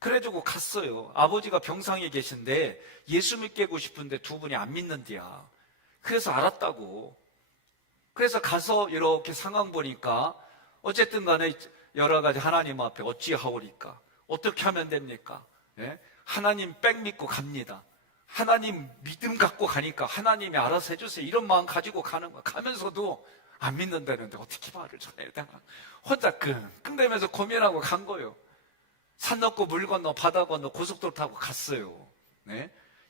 그래가지고 갔어요. 아버지가 병상에 계신데 예수 믿게 하고 싶은데 두 분이 안 믿는디야. 그래서 알았다고. 그래서 가서 이렇게 상황 보니까 어쨌든 간에 여러 가지 하나님 앞에 어찌하오리까? 어떻게 하면 됩니까? 하나님 백 믿고 갑니다. 하나님 믿음 갖고 가니까 하나님이 알아서 해주세요. 이런 마음 가지고 가는 거야. 가면서도 안 믿는다는데 어떻게 말을 전해야 되나? 혼자 끙끙대면서 고민하고 간 거예요. 산 넘고 물 건너 바다 건너 고속도로 타고 갔어요.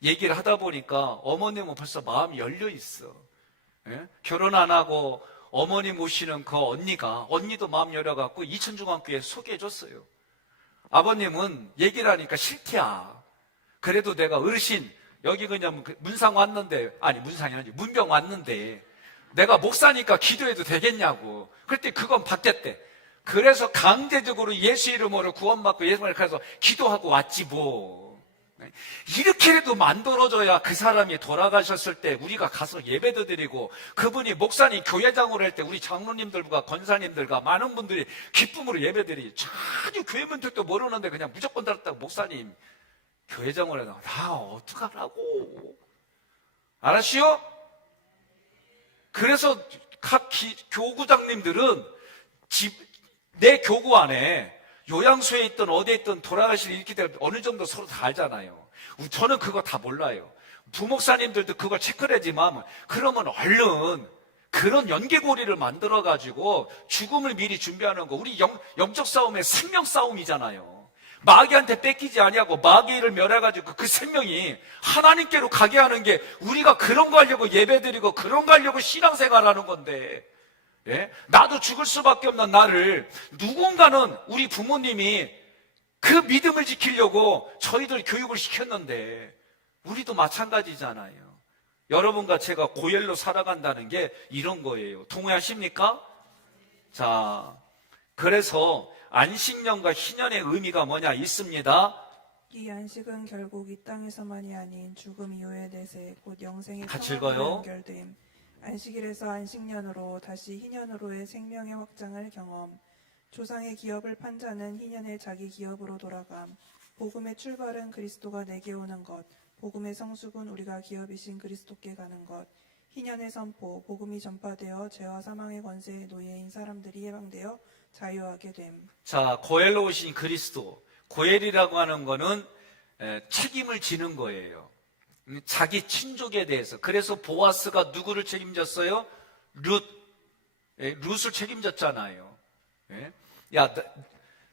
얘기를 하다 보니까 어머님은 벌써 마음이 열려 있어. 결혼 안 하고 어머니 모시는 그 언니도 마음 열어갖고 이천중앙교회에 소개해줬어요. 아버님은 얘기를 하니까 싫대야. 그래도 내가 어르신, 여기 그냥 문상 왔는데, 아니 문상이 아니지, 문병 왔는데 내가 목사니까 기도해도 되겠냐고. 그랬더니 그건 받겠대. 그래서 강제적으로 예수 이름으로 구원받고 예수를 가서 기도하고 왔지 뭐. 이렇게라도 만들어줘야 그 사람이 돌아가셨을 때 우리가 가서 예배도 드리고, 그분이 목사님 교회장으로 할 때 우리 장로님들과 권사님들과 많은 분들이 기쁨으로 예배드리지. 전혀 교회 문턱도 모르는데 그냥 무조건 들었다고 목사님 교회장으로 해서 나 어떡하라고. 알았시요? 그래서 각 교구장님들은 내 교구 안에 요양소에 있든 어디에 있든 돌아가실 이렇게 되면 어느 정도 서로 다 알잖아요. 저는 그거 다 몰라요. 부목사님들도 그걸 체크하지만, 그러면 얼른 그런 연계고리를 만들어가지고 죽음을 미리 준비하는 거. 우리 영적 싸움의 생명 싸움이잖아요. 마귀한테 뺏기지 아니하고 마귀를 멸해가지고 그 생명이 하나님께로 가게 하는 게, 우리가 그런 거 하려고 예배드리고 그런 거 하려고 신앙생활하는 건데, 예? 나도 죽을 수밖에 없는 나를 누군가는 우리 부모님이 그 믿음을 지키려고 저희들 교육을 시켰는데, 우리도 마찬가지잖아요. 여러분과 제가 고열로 살아간다는 게 이런 거예요. 동의하십니까? 자, 그래서 안식년과 희년의 의미가 뭐냐 있습니다. 이 안식은 결국 이 땅에서만이 아닌 죽음 이후의 내세 곧 영생의 같이 평화로 읽어요. 연결됨. 안식일에서 안식년으로 다시 희년으로의 생명의 확장을 경험. 조상의 기업을 판 자는 희년의 자기 기업으로 돌아감. 복음의 출발은 그리스도가 내게 오는 것. 복음의 성숙은 우리가 기업이신 그리스도께 가는 것. 희년의 선포, 복음이 전파되어 죄와 사망의 권세의 노예인 사람들이 해방되어 자유하게 됨. 자, 고엘로 오신 그리스도. 고엘이라고 하는 거는 책임을 지는 거예요. 자기 친족에 대해서. 그래서 보아스가 누구를 책임졌어요? 룻을 책임졌잖아요. 야,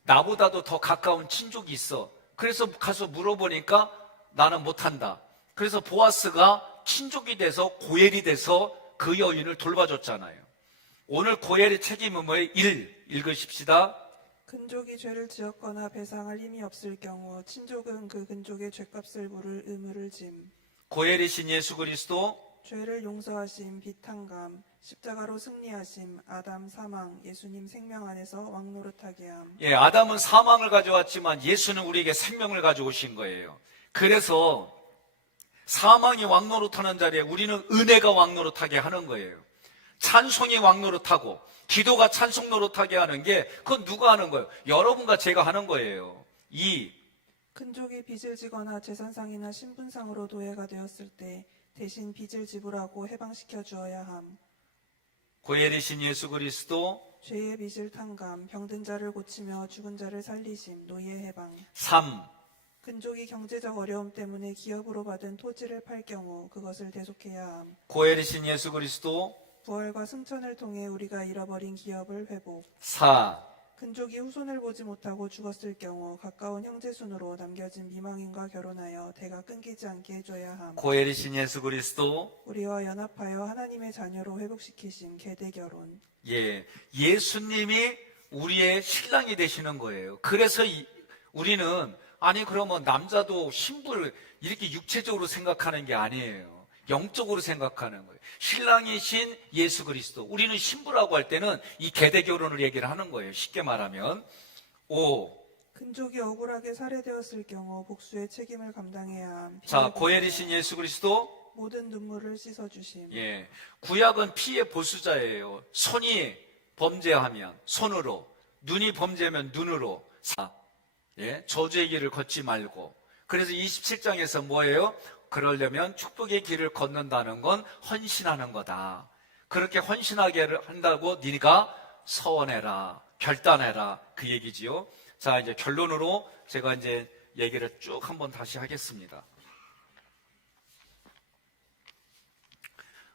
나보다도 더 가까운 친족이 있어. 그래서 가서 물어보니까 나는 못한다. 그래서 보아스가 친족이 돼서 고엘이 돼서 그 여인을 돌봐줬잖아요. 오늘 고엘의 책임은 뭐예요? 1 읽으십시다. 근족이 죄를 지었거나 배상할 힘이 없을 경우 친족은 그 근족의 죄값을 물을 의무를 짐. 고엘이신 예수 그리스도, 죄를 용서하심, 비탄감, 십자가로 승리하심, 아담 사망, 예수님 생명 안에서 왕노릇하게 함. 예, 아담은 사망을 가져왔지만 예수는 우리에게 생명을 가져오신 거예요. 그래서 사망이 왕노릇하는 자리에 우리는 은혜가 왕노릇하게 하는 거예요. 찬송이 왕노릇하고 기도가 찬송 노릇하게 하는 게, 그건 누가 하는 거예요? 여러분과 제가 하는 거예요. 2. 근족이 빚을 지거나 재산상이나 신분상으로 노예가 되었을 때 대신 빚을 지불하고 해방시켜 주어야 함. 고엘이신 예수 그리스도. 죄의 빚을 탕감, 병든 자를 고치며 죽은 자를 살리심, 노예 해방. 3. 근족이 경제적 어려움 때문에 기업으로 받은 토지를 팔 경우 그것을 대속해야 함. 고엘이신 예수 그리스도. 부활과 승천을 통해 우리가 잃어버린 기업을 회복. 4. 근족이 후손을 보지 못하고 죽었을 경우 가까운 형제순으로 남겨진 미망인과 결혼하여 대가 끊기지 않게 해줘야 함. 고엘이신 예수 그리스도. 우리와 연합하여 하나님의 자녀로 회복시키신 계대결혼. 예, 예수님이 우리의 신랑이 되시는 거예요. 그래서 우리는, 아니 그러면 남자도 신부를 이렇게 육체적으로 생각하는 게 아니에요. 영적으로 생각하는 거예요. 신랑이신 예수 그리스도. 우리는 신부라고 할 때는 이 계대 결혼을 얘기를 하는 거예요. 쉽게 말하면. 5. 근족이 억울하게 살해되었을 경우 복수의 책임을 감당해야 함. 자, 고엘이신 예수 그리스도. 모든 눈물을 씻어주심. 예, 구약은 피의 보수자예요. 손이 범죄하면 손으로, 눈이 범죄하면 눈으로. 예, 저주의 길을 걷지 말고. 그래서 27장에서 뭐예요? 그러려면 축복의 길을 걷는다는 건 헌신하는 거다. 그렇게 헌신하게 한다고 네가 서원해라, 결단해라, 그 얘기지요. 자, 이제 결론으로 제가 이제 얘기를 쭉 한번 다시 하겠습니다.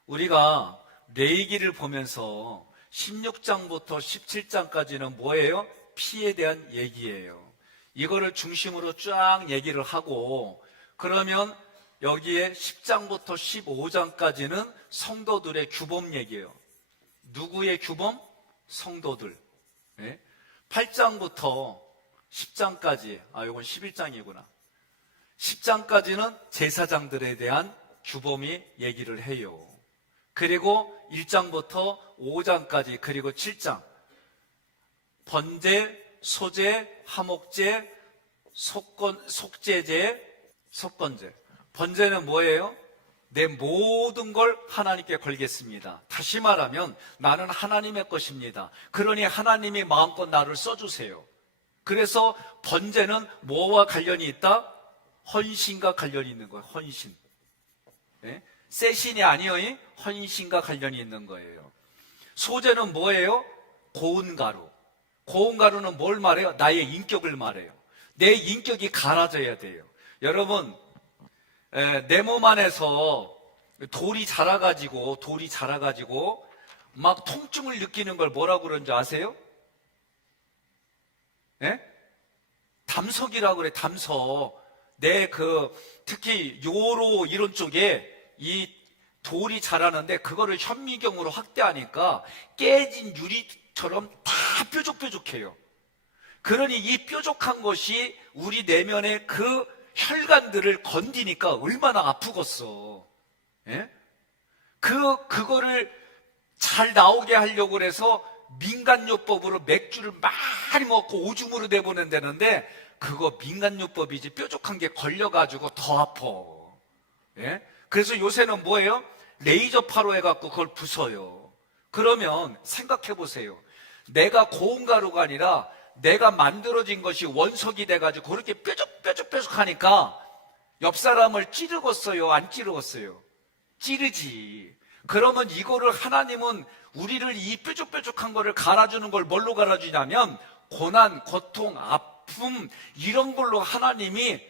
우리가 레위기를 보면서 16장부터 17장까지는 뭐예요? 피에 대한 얘기예요. 이거를 중심으로 쫙 얘기를 하고, 그러면 여기에 10장부터 15장까지는 성도들의 규범 얘기예요. 누구의 규범? 성도들. 예? 8장부터 10장까지, 이건 11장이구나. 10장까지는 제사장들에 대한 규범이 얘기를 해요. 그리고 1장부터 5장까지, 그리고 7장. 번제, 소제, 화목제, 속죄제, 속건제. 번제는 뭐예요? 내 모든 걸 하나님께 걸겠습니다. 다시 말하면 나는 하나님의 것입니다. 그러니 하나님이 마음껏 나를 써주세요. 그래서 번제는 뭐와 관련이 있다? 헌신과 관련이 있는 거예요. 헌신. 네? 세신이 아니어이 헌신과 관련이 있는 거예요. 소제는 뭐예요? 고운 가루. 고운 가루는 뭘 말해요? 나의 인격을 말해요. 내 인격이 갈아져야 돼요. 여러분, 내 몸 안에서 돌이 자라가지고 막 통증을 느끼는 걸 뭐라고 그러는지 아세요? 예? 담석이라고 그래. 담석. 특히 요로 이런 쪽에 이 돌이 자라는데 그거를 현미경으로 확대하니까 깨진 유리처럼 다 뾰족뾰족해요. 그러니 이 뾰족한 것이 우리 내면의 그 혈관들을 건드니까 얼마나 아프겠어. 예? 그거를 잘 나오게 하려고 그래서 민간요법으로 맥주를 많이 먹고 오줌으로 내보낸다는데 그거 민간요법이지 뾰족한 게 걸려가지고 더 아파. 예? 그래서 요새는 뭐예요? 레이저 파로 해갖고 그걸 부숴요. 그러면 생각해 보세요. 내가 고운 가루가 아니라 내가 만들어진 것이 원석이 돼가지고 그렇게 뾰족하니까 옆 사람을 찌르겠어요? 안 찌르겠어요? 찌르지. 그러면 이거를 하나님은 우리를 이 뾰족한 거를 갈아주는 걸 뭘로 갈아주냐면 고난, 고통, 아픔 이런 걸로 하나님이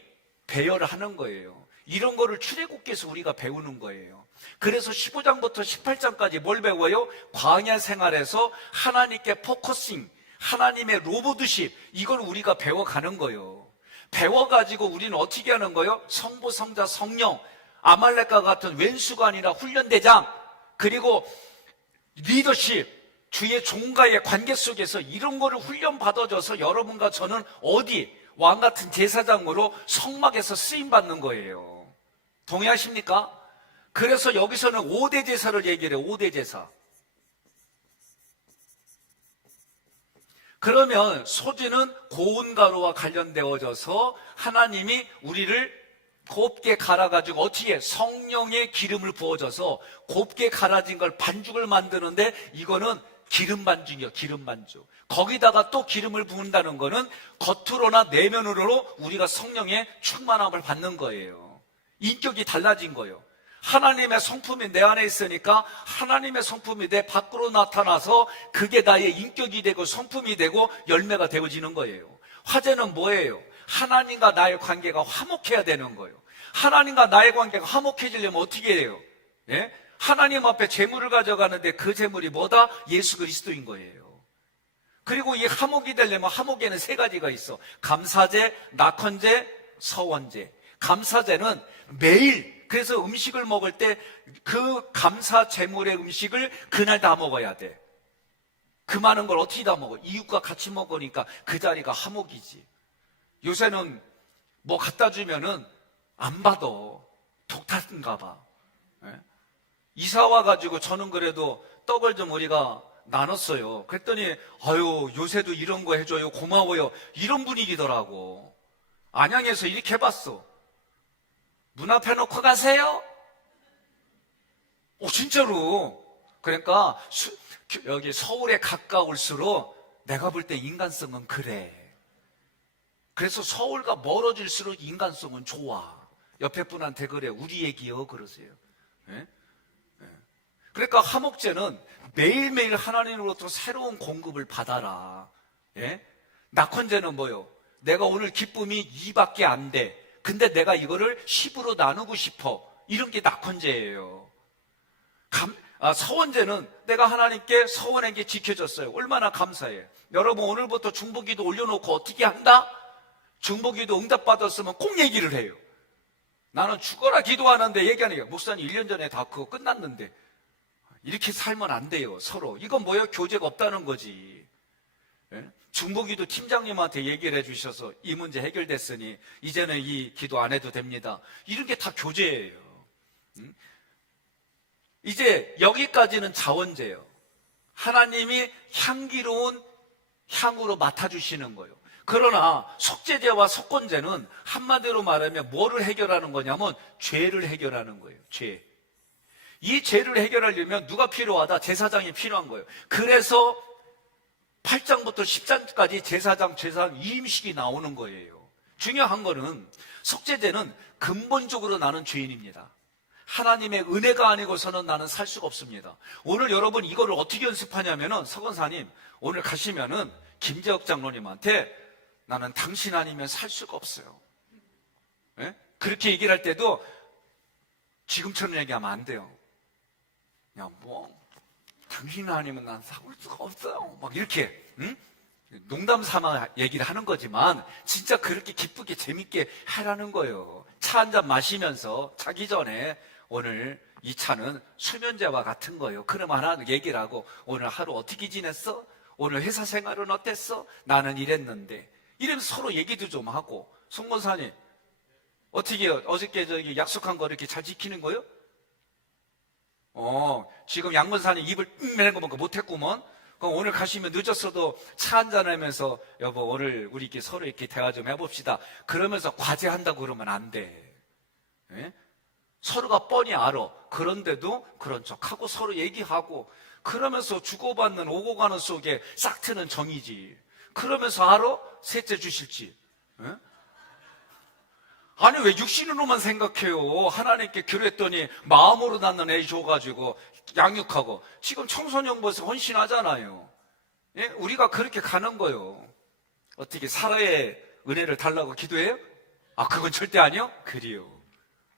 배열을 하는 거예요. 이런 거를 출애굽기에서 우리가 배우는 거예요. 그래서 15장부터 18장까지 뭘 배워요? 광야 생활에서 하나님께 포커싱, 하나님의 로보드십 이걸 우리가 배워가는 거예요. 배워가지고 우리는 어떻게 하는 거예요? 성부, 성자, 성령, 아말렉과 같은 왼수가 아니라 훈련대장, 그리고 리더십, 주의 종과의 관계 속에서 이런 거를 훈련받아줘서 여러분과 저는 어디? 왕같은 제사장으로 성막에서 쓰임받는 거예요. 동의하십니까? 그래서 여기서는 5대 제사를 얘기를 해요. 5대 제사. 그러면 소제는 고운 가루와 관련되어져서 하나님이 우리를 곱게 갈아가지고 어떻게 성령의 기름을 부어줘서 곱게 갈아진 걸 반죽을 만드는데 이거는 기름 반죽이요. 기름 반죽. 거기다가 또 기름을 부은다는 거는 겉으로나 내면으로 우리가 성령의 충만함을 받는 거예요. 인격이 달라진 거예요. 하나님의 성품이 내 안에 있으니까 하나님의 성품이 내 밖으로 나타나서 그게 나의 인격이 되고 성품이 되고 열매가 되어지는 거예요. 화제는 뭐예요? 하나님과 나의 관계가 화목해야 되는 거예요. 하나님과 나의 관계가 화목해지려면 어떻게 해요? 예? 하나님 앞에 재물을 가져가는데 그 재물이 뭐다? 예수 그리스도인 거예요. 그리고 이 화목이 되려면 화목에는 3가지가 있어. 감사제, 낙헌제, 서원제. 감사제는 매일, 그래서 음식을 먹을 때 그 감사 재물의 음식을 그날 다 먹어야 돼. 그 많은 걸 어떻게 다 먹어? 이웃과 같이 먹으니까 그 자리가 화목이지. 요새는 뭐 갖다 주면은 안 받아. 독탔는가 봐. 예? 이사 와가지고 저는 그래도 떡을 좀 우리가 나눴어요. 그랬더니 아유 요새도 이런 거 해줘요. 고마워요. 이런 분위기더라고. 안양에서 이렇게 해봤어. 문 앞에 놓고 가세요. 진짜로. 그러니까 여기 서울에 가까울수록 내가 볼 때 인간성은 그래. 그래서 서울과 멀어질수록 인간성은 좋아. 옆에 분한테 그래. 우리 얘기요. 그러세요. 예? 예. 그러니까 화목제는 매일매일 하나님으로부터 새로운 공급을 받아라. 예? 낙헌제는 뭐요? 내가 오늘 기쁨이 2밖에 안 돼. 근데 내가 이거를 10으로 나누고 싶어. 이런 게 낙헌제예요. 서원제는 내가 하나님께 서원한 게 지켜졌어요. 얼마나 감사해. 여러분 오늘부터 중보기도 올려놓고 어떻게 한다? 중보기도 응답받았으면 꼭 얘기를 해요. 나는 죽어라 기도하는데 얘기하는 게 목사님 1년 전에 다 그거 끝났는데 이렇게 살면 안 돼요, 서로. 이건 뭐예요? 교제가 없다는 거지. 예? 중보기도 팀장님한테 얘기를 해주셔서 이 문제 해결됐으니 이제는 이 기도 안 해도 됩니다. 이런 게 다 교제예요. 이제 여기까지는 자원제예요. 하나님이 향기로운 향으로 맡아주시는 거예요. 그러나 속죄제와 속건제는 한마디로 말하면 뭐를 해결하는 거냐면 죄를 해결하는 거예요. 죄. 이 죄를 해결하려면 누가 필요하다? 제사장이 필요한 거예요. 그래서 8장부터 10장까지 제사장 이임식이 나오는 거예요. 중요한 거는 속죄제는 근본적으로 나는 죄인입니다. 하나님의 은혜가 아니고서는 나는 살 수가 없습니다. 오늘 여러분 이거를 어떻게 연습하냐면은 서건사님 오늘 가시면은 김재혁 장로님한테 나는 당신 아니면 살 수가 없어요. 예? 그렇게 얘기를 할 때도 지금처럼 얘기하면 안 돼요. 야, 당신 아니면 난 사올 수가 없어요. 막 이렇게, 응? 농담 삼아 얘기를 하는 거지만, 진짜 그렇게 기쁘게 재밌게 하라는 거예요. 차 한 잔 마시면서 자기 전에 오늘 이 차는 수면제와 같은 거예요. 그럼 하나 얘기를 하고, 오늘 하루 어떻게 지냈어? 오늘 회사 생활은 어땠어? 나는 이랬는데. 이러면서 서로 얘기도 좀 하고, 송건사님, 어떻게 어저께 저기 약속한 거 이렇게 잘 지키는 거예요? 지금 양문사님 입을 내는 거 보니까 못했구먼. 그럼 오늘 가시면 늦었어도 차 한잔 하면서 여보 오늘 우리 이렇게 서로 이렇게 대화 좀 해봅시다. 그러면서 과제한다고 그러면 안 돼. 예? 서로가 뻔히 알아. 그런데도 그런 척하고 서로 얘기하고 그러면서 주고받는 오고 가는 속에 싹 트는 정이지. 그러면서 알아? 셋째 주실지. 예? 아니 왜 육신으로만 생각해요. 하나님께 기도했더니 마음으로 낳는 애 줘가지고 양육하고 지금 청소년 벌써 헌신하잖아요. 예? 우리가 그렇게 가는 거예요. 어떻게 사라의 은혜를 달라고 기도해요? 아 그건 절대 아니요? 그래요.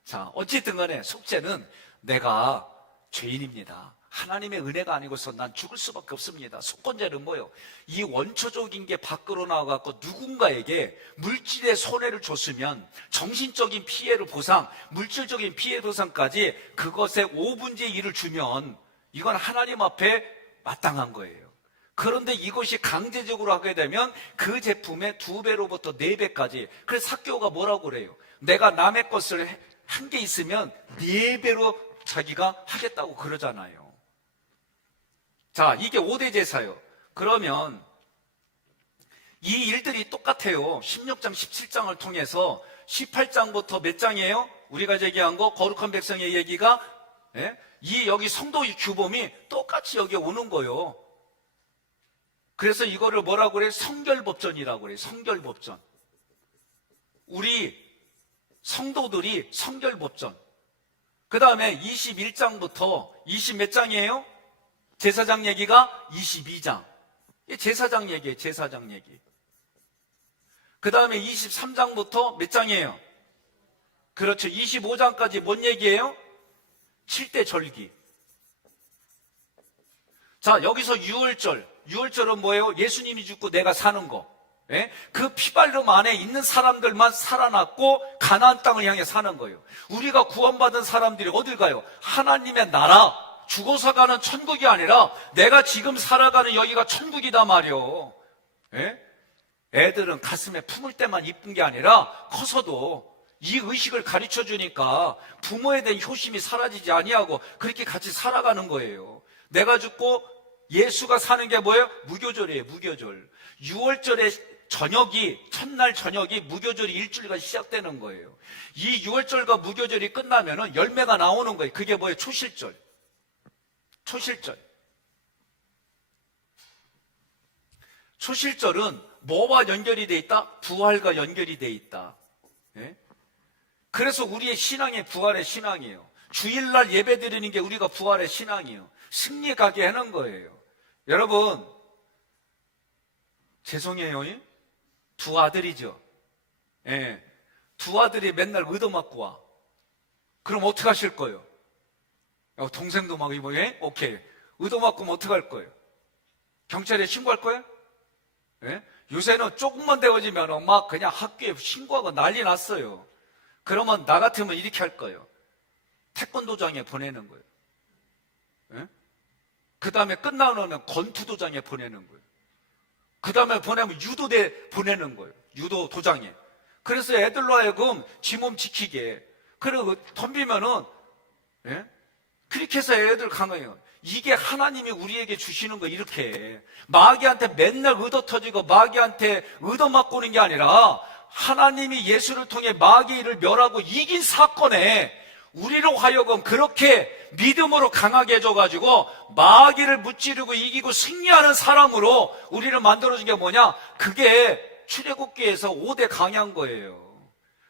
자 어쨌든 간에 속죄는 내가 죄인입니다. 하나님의 은혜가 아니고서 난 죽을 수밖에 없습니다. 속건제는 뭐예요? 이 원초적인 게 밖으로 나와갖고 누군가에게 물질의 손해를 줬으면 정신적인 피해를 보상, 물질적인 피해 보상까지 그것의 5분의 1을 주면 이건 하나님 앞에 마땅한 거예요. 그런데 이것이 강제적으로 하게 되면 그 제품의 2배로부터 4배까지. 그래서 사교가 뭐라고 그래요? 내가 남의 것을 한 게 있으면 4배로 자기가 하겠다고 그러잖아요. 자, 이게 5대 제사요. 그러면 이 일들이 똑같아요. 16장, 17장을 통해서 18장부터 몇 장이에요? 우리가 얘기한 거 거룩한 백성의 얘기가 예? 이 여기 성도의 규범이 똑같이 여기 오는 거예요. 그래서 이거를 뭐라고 그래요? 성결법전이라고 그래요. 성결법전. 우리 성도들이 성결법전. 그 다음에 21장부터 20 몇 장이에요? 제사장 얘기가 22장. 제사장 얘기예요. 제사장 얘기. 그 다음에 23장부터 몇 장이에요? 그렇죠. 25장까지 뭔 얘기예요? 7대 절기. 자, 여기서 유월절. 유월절은 뭐예요? 예수님이 죽고 내가 사는 거. 예? 그 피발름 안에 있는 사람들만 살아났고 가나안 땅을 향해 사는 거예요. 우리가 구원받은 사람들이 어딜 가요? 하나님의 나라. 죽어서 가는 천국이 아니라 내가 지금 살아가는 여기가 천국이다 말이요. 예? 애들은 가슴에 품을 때만 이쁜 게 아니라 커서도 이 의식을 가르쳐 주니까 부모에 대한 효심이 사라지지 아니하고 그렇게 같이 살아가는 거예요. 내가 죽고 예수가 사는 게 뭐예요? 무교절이에요. 무교절. 6월절에 저녁이 첫날 저녁이 무교절이 일주일간 시작되는 거예요. 이 6월절과 무교절이 끝나면은 열매가 나오는 거예요. 그게 뭐예요? 초실절. 초실절. 초실절은 뭐와 연결이 돼 있다? 부활과 연결이 돼 있다. 예? 그래서 우리의 신앙이 부활의 신앙이에요. 주일날 예배 드리는 게 우리가 부활의 신앙이에요. 승리 가게 하는 거예요. 여러분, 죄송해요. 두 아들이죠. 예. 두 아들이 맨날 얻어맞고 와. 그럼 어떻게 하실 거예요? 동생도 막 이거 예? 오케이. 얻어맞고 어떻게 할 거예요? 경찰에 신고할 거예요? 예? 요새는 조금만 데워지면 막 그냥 학교에 신고하고 난리 났어요. 그러면 나 같으면 이렇게 할 거예요. 태권도장에 보내는 거예요. 예? 그 다음에 끝나면 권투도장에 보내는 거예요. 그 다음에 보내면 유도대 보내는 거예요. 유도도장에. 그래서 애들로 하여금 지 몸 지키게. 그리고 덤비면은, 예? 그렇게 해서 애들 강해요. 이게 하나님이 우리에게 주시는 거 이렇게. 마귀한테 맨날 의도 터지고 마귀한테 의도 맞고 오는 게 아니라 하나님이 예수를 통해 마귀의 일을 멸하고 이긴 사건에 우리로 하여금 그렇게 믿음으로 강하게 해줘가지고 마귀를 무찌르고 이기고 승리하는 사람으로 우리를 만들어준 게 뭐냐? 그게 출애굽기에서 5대 강한 거예요.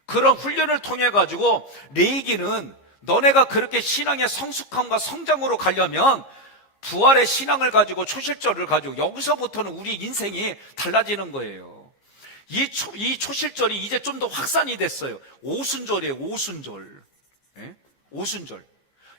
그런 훈련을 통해 가지고 레이기는 너네가 그렇게 신앙의 성숙함과 성장으로 가려면 부활의 신앙을 가지고 초실절을 가지고 여기서부터는 우리 인생이 달라지는 거예요. 이 초실절이 이제 좀 더 확산이 됐어요. 오순절이에요. 오순절. 예? 오순절.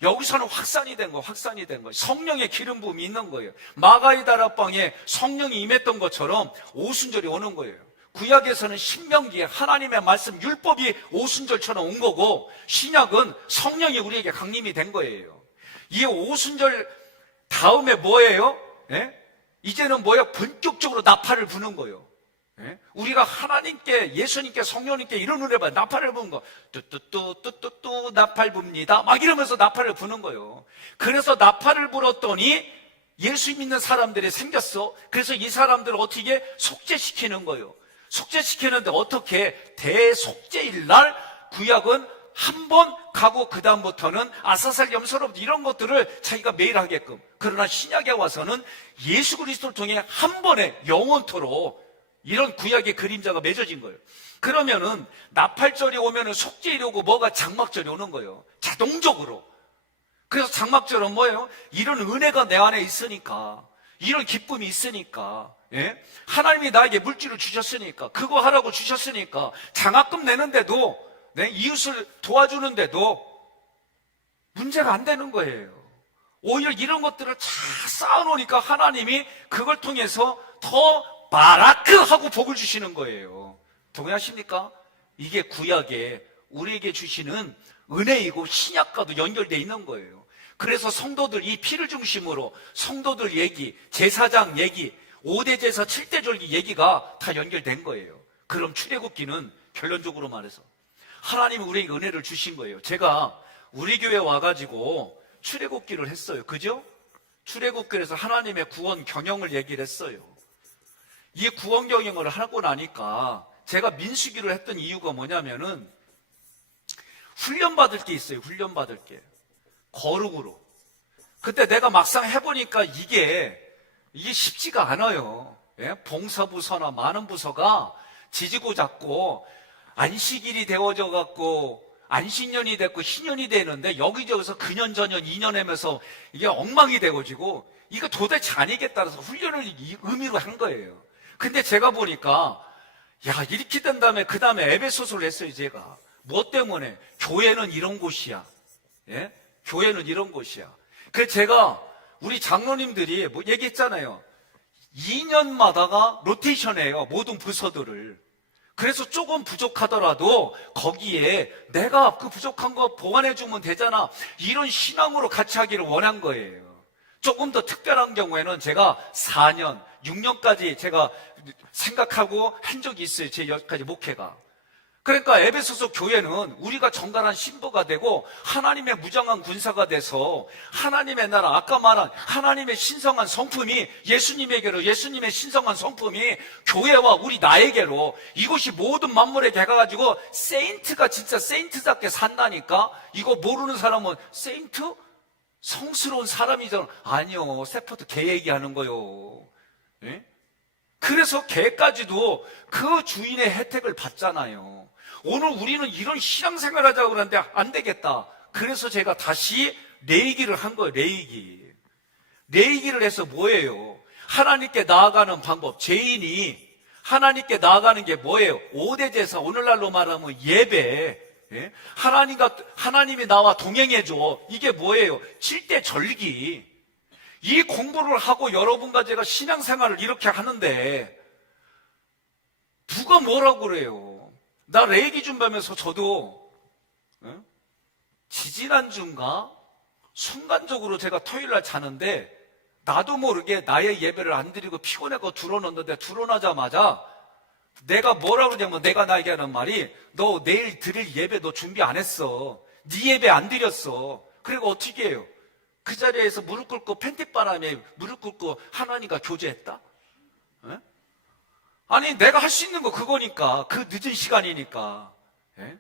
여기서는 확산이 된 거예요. 성령의 기름 부음이 있는 거예요. 마가의 다락방에 성령이 임했던 것처럼 오순절이 오는 거예요. 구약에서는 신명기에 하나님의 말씀 율법이 오순절처럼 온 거고, 신약은 성령이 우리에게 강림이 된 거예요. 이 오순절 다음에 뭐예요? 예? 이제는 뭐예요? 본격적으로 나팔을 부는 거예요. 예? 우리가 하나님께, 예수님께, 성령님께 이런 은혜 받아 나팔을 부는 거. 뚜뚜뚜뚜뚜뚜 나팔 붑니다. 막 이러면서 나팔을 부는 거예요. 그래서 나팔을 불었더니 예수 믿는 사람들이 생겼어. 그래서 이 사람들을 어떻게 속죄시키는 거예요. 속죄시키는데 어떻게? 대속죄일 날 구약은 한 번 가고 그 다음부터는 아사살 염소로부터 이런 것들을 자기가 매일 하게끔. 그러나 신약에 와서는 예수 그리스도를 통해 한 번에 영원토록 이런 구약의 그림자가 맺어진 거예요. 그러면은 나팔절이 오면은 속죄일이 오고 뭐가 장막절이 오는 거예요. 자동적으로. 그래서 장막절은 뭐예요? 이런 은혜가 내 안에 있으니까, 이런 기쁨이 있으니까, 예? 하나님이 나에게 물질을 주셨으니까, 그거 하라고 주셨으니까, 장학금 내는데도, 네? 이웃을 도와주는데도 문제가 안 되는 거예요. 오히려 이런 것들을 잘 쌓아놓으니까 하나님이 그걸 통해서 더 바라크 하고 복을 주시는 거예요. 동의하십니까? 이게 구약에 우리에게 주시는 은혜이고 신약과도 연결되어 있는 거예요. 그래서 성도들, 이 피를 중심으로 성도들 얘기, 제사장 얘기, 5대 제사 7대 절기 얘기가 다 연결된 거예요. 그럼 출애굽기는 결론적으로 말해서 하나님이 우리에게 은혜를 주신 거예요. 제가 우리 교회 와가지고 출애굽기를 했어요. 그죠? 출애굽기에서 하나님의 구원 경영을 얘기를 했어요. 이 구원 경영을 하고 나니까 제가 민수기를 했던 이유가 뭐냐면은 훈련받을 게 있어요. 훈련받을 게. 거룩으로. 그때 내가 막상 해보니까 이게 쉽지가 않아요. 예? 봉사부서나 많은 부서가 지지고 잡고 안식일이 되어져 갖고 안식년이 됐고 신년이 되는데 여기저기서 근년 전년 2년 하면서 이게 엉망이 되어지고 이거 도대체 아니겠다 해서 훈련을 이 의미로 한 거예요. 근데 제가 보니까 야 이렇게 된 다음에 그 다음에 에베소서를 했어요. 제가 뭐 때문에? 교회는 이런 곳이야. 예? 교회는 이런 곳이야. 그래서 제가 우리 장로님들이 뭐 얘기했잖아요. 2년마다가 로테이션해요. 모든 부서들을. 그래서 조금 부족하더라도 거기에 내가 그 부족한 거 보완해주면 되잖아. 이런 신앙으로 같이 하기를 원한 거예요. 조금 더 특별한 경우에는 제가 4년, 6년까지 제가 생각하고 한 적이 있어요. 제 여기까지 목회가. 그러니까 에베소서 교회는 우리가 정갈한 신부가 되고 하나님의 무장한 군사가 돼서 하나님의 나라, 아까 말한 하나님의 신성한 성품이 예수님에게로, 예수님의 신성한 성품이 교회와 우리 나에게로 이것이 모든 만물에게 해가지고 세인트가 진짜 세인트답게 산다니까. 이거 모르는 사람은 세인트? 성스러운 사람이잖아. 아니요, 세포트 개 얘기하는 거요. 예? 그래서 개까지도 그 주인의 혜택을 받잖아요. 오늘 우리는 이런 신앙생활 하자고 그러는데 안 되겠다. 그래서 제가 다시 레이기를 한 거예요. 레이기를 해서 뭐예요? 하나님께 나아가는 방법. 죄인이 하나님께 나아가는 게 뭐예요? 5대 제사, 오늘날로 말하면 예배. 예? 하나님이 나와 동행해줘. 이게 뭐예요? 7대 절기. 이 공부를 하고 여러분과 제가 신앙생활을 이렇게 하는데 누가 뭐라고 그래요? 나 레이기 준비하면서 저도 지지난주인가 순간적으로 제가 토요일날 자는데 나도 모르게 나의 예배를 안 드리고 피곤해서 들어놓는데 들어나자마자 내가 뭐라 그러냐면 내가 나에게 하는 말이 너 내일 드릴 예배 너 준비 안 했어. 네 예배 안 드렸어. 그리고 어떻게 해요? 그 자리에서 무릎 꿇고 팬티바람에 무릎 꿇고 하나님과 교제했다? 에? 아니 내가 할 수 있는 거 그거니까. 그 늦은 시간이니까. 에?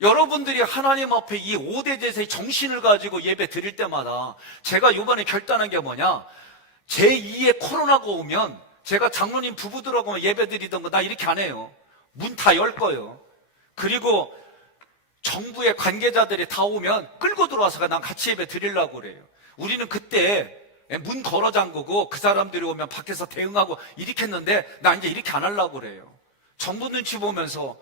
여러분들이 하나님 앞에 이 5대 제사의 정신을 가지고 예배 드릴 때마다 제가 이번에 결단한 게 뭐냐, 제2의 코로나가 오면 제가 장로님 부부들하고 예배 드리던 거 나 이렇게 안 해요. 문 다 열 거예요. 그리고 정부의 관계자들이 다 오면 끌고 들어와서 난 같이 예배 드리려고 그래요. 우리는 그때 문 걸어 잠그고 그 사람들이 오면 밖에서 대응하고 이렇게 했는데 나 이제 이렇게 안 하려고 그래요. 정부 눈치 보면서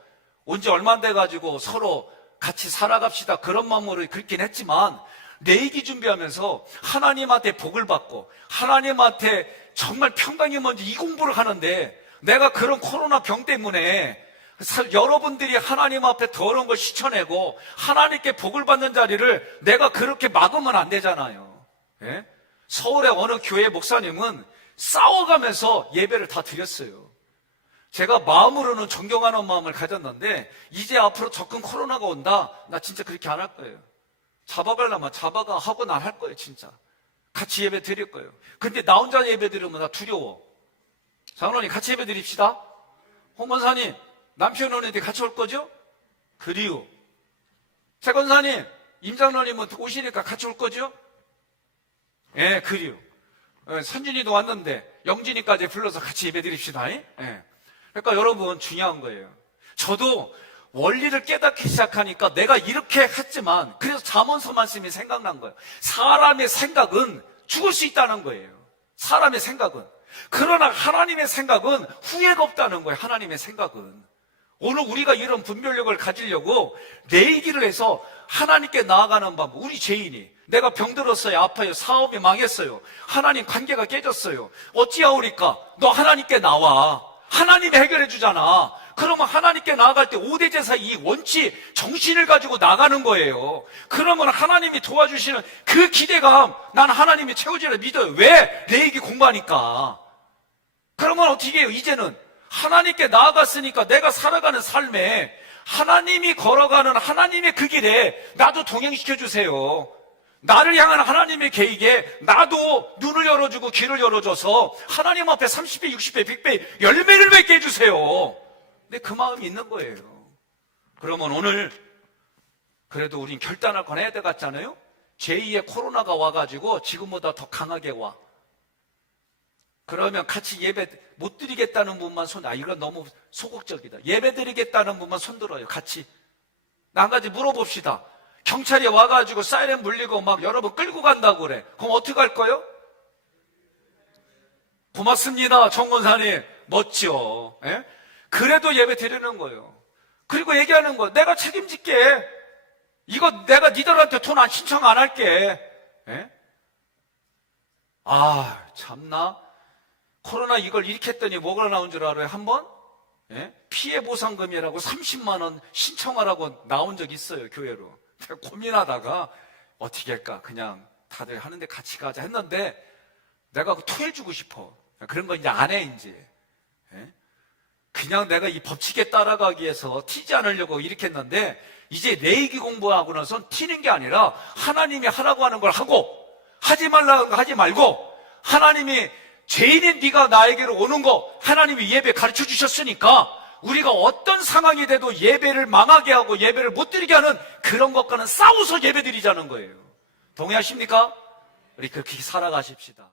온 지 얼마 안 돼가지고 서로 같이 살아갑시다 그런 마음으로 그렇긴 했지만 내기 준비하면서 하나님한테 복을 받고 하나님한테 정말 평강이 뭔지 이 공부를 하는데 내가 그런 코로나 병 때문에 여러분들이 하나님 앞에 더러운 걸 씻어내고 하나님께 복을 받는 자리를 내가 그렇게 막으면 안 되잖아요. 예? 서울의 어느 교회 목사님은 싸워가면서 예배를 다 드렸어요. 제가 마음으로는 존경하는 마음을 가졌는데 이제 앞으로 접근 코로나가 온다. 나 진짜 그렇게 안 할 거예요. 잡아가려면 잡아가 하고 난 할 거예요. 진짜 같이 예배 드릴 거예요. 근데 나 혼자 예배 드리면 나 두려워. 장로님 같이 예배 드립시다. 홍원사님 남편 오는데 같이 올 거죠? 그리요. 최건사님 임장로님은 오시니까 같이 올 거죠? 예, 그리요. 선진이도 왔는데 영진이까지 불러서 같이 예배 드립시다. 예. 그러니까 여러분 중요한 거예요. 저도 원리를 깨닫기 시작하니까 내가 이렇게 했지만 그래서 잠언서 말씀이 생각난 거예요. 사람의 생각은 죽을 수 있다는 거예요. 사람의 생각은. 그러나 하나님의 생각은 후회가 없다는 거예요. 하나님의 생각은. 오늘 우리가 이런 분별력을 가지려고 내기를 해서 하나님께 나아가는 방법. 우리 죄인이 내가 병들었어요. 아파요. 사업이 망했어요. 하나님 관계가 깨졌어요. 어찌하오리까? 너 하나님께 나와. 하나님이 해결해 주잖아. 그러면 하나님께 나아갈 때 5대 제사 이 원칙 정신을 가지고 나가는 거예요. 그러면 하나님이 도와주시는 그 기대감, 난 하나님이 채워주리라 믿어요. 왜? 내 얘기 공부하니까. 그러면 어떻게 해요? 이제는 하나님께 나아갔으니까 내가 살아가는 삶에 하나님이 걸어가는 하나님의 그 길에 나도 동행시켜 주세요. 나를 향한 하나님의 계획에 나도 눈을 열어주고 길을 열어줘서 하나님 앞에 30배, 60배, 100배 열매를 맺게 해주세요. 근데 그 마음이 있는 거예요. 그러면 오늘 그래도 우린 결단을 권해야 될 것 같잖아요. 제2의 코로나가 와가지고 지금보다 더 강하게 와. 그러면 같이 예배 못 드리겠다는 분만 이건 너무 소극적이다. 예배 드리겠다는 분만 손 들어요. 같이. 한 가지 물어봅시다. 경찰이 와가지고 사이렌 물리고 막 여러분 끌고 간다고 그래. 그럼 어떻게 할 거예요? 고맙습니다. 정권사님. 멋지요. 예? 그래도 예배 드리는 거예요. 그리고 얘기하는 거. 내가 책임질게. 이거 내가 니들한테 돈 신청 안 할게. 예? 아, 참나. 코로나 이걸 이렇게 했더니 뭐가 나온 줄 알아요? 한 번? 예? 피해보상금이라고 30만 원 신청하라고 나온 적 있어요. 교회로. 제가 고민하다가 어떻게 할까? 그냥 다들 하는데 같이 가자 했는데 내가 토해주고 싶어. 그런 거 이제 안 해, 이제. 예? 그냥 내가 이 법칙에 따라가기 위해서 튀지 않으려고 이렇게 했는데 이제 내기 공부하고 나선 튀는 게 아니라 하나님이 하라고 하는 걸 하고 하지 말라는 거 하지 말고 하나님이 죄인인 네가 나에게로 오는 거 하나님이 예배 가르쳐 주셨으니까 우리가 어떤 상황이 돼도 예배를 망하게 하고 예배를 못 드리게 하는 그런 것과는 싸워서 예배 드리자는 거예요. 동의하십니까? 우리 그렇게 살아가십시다.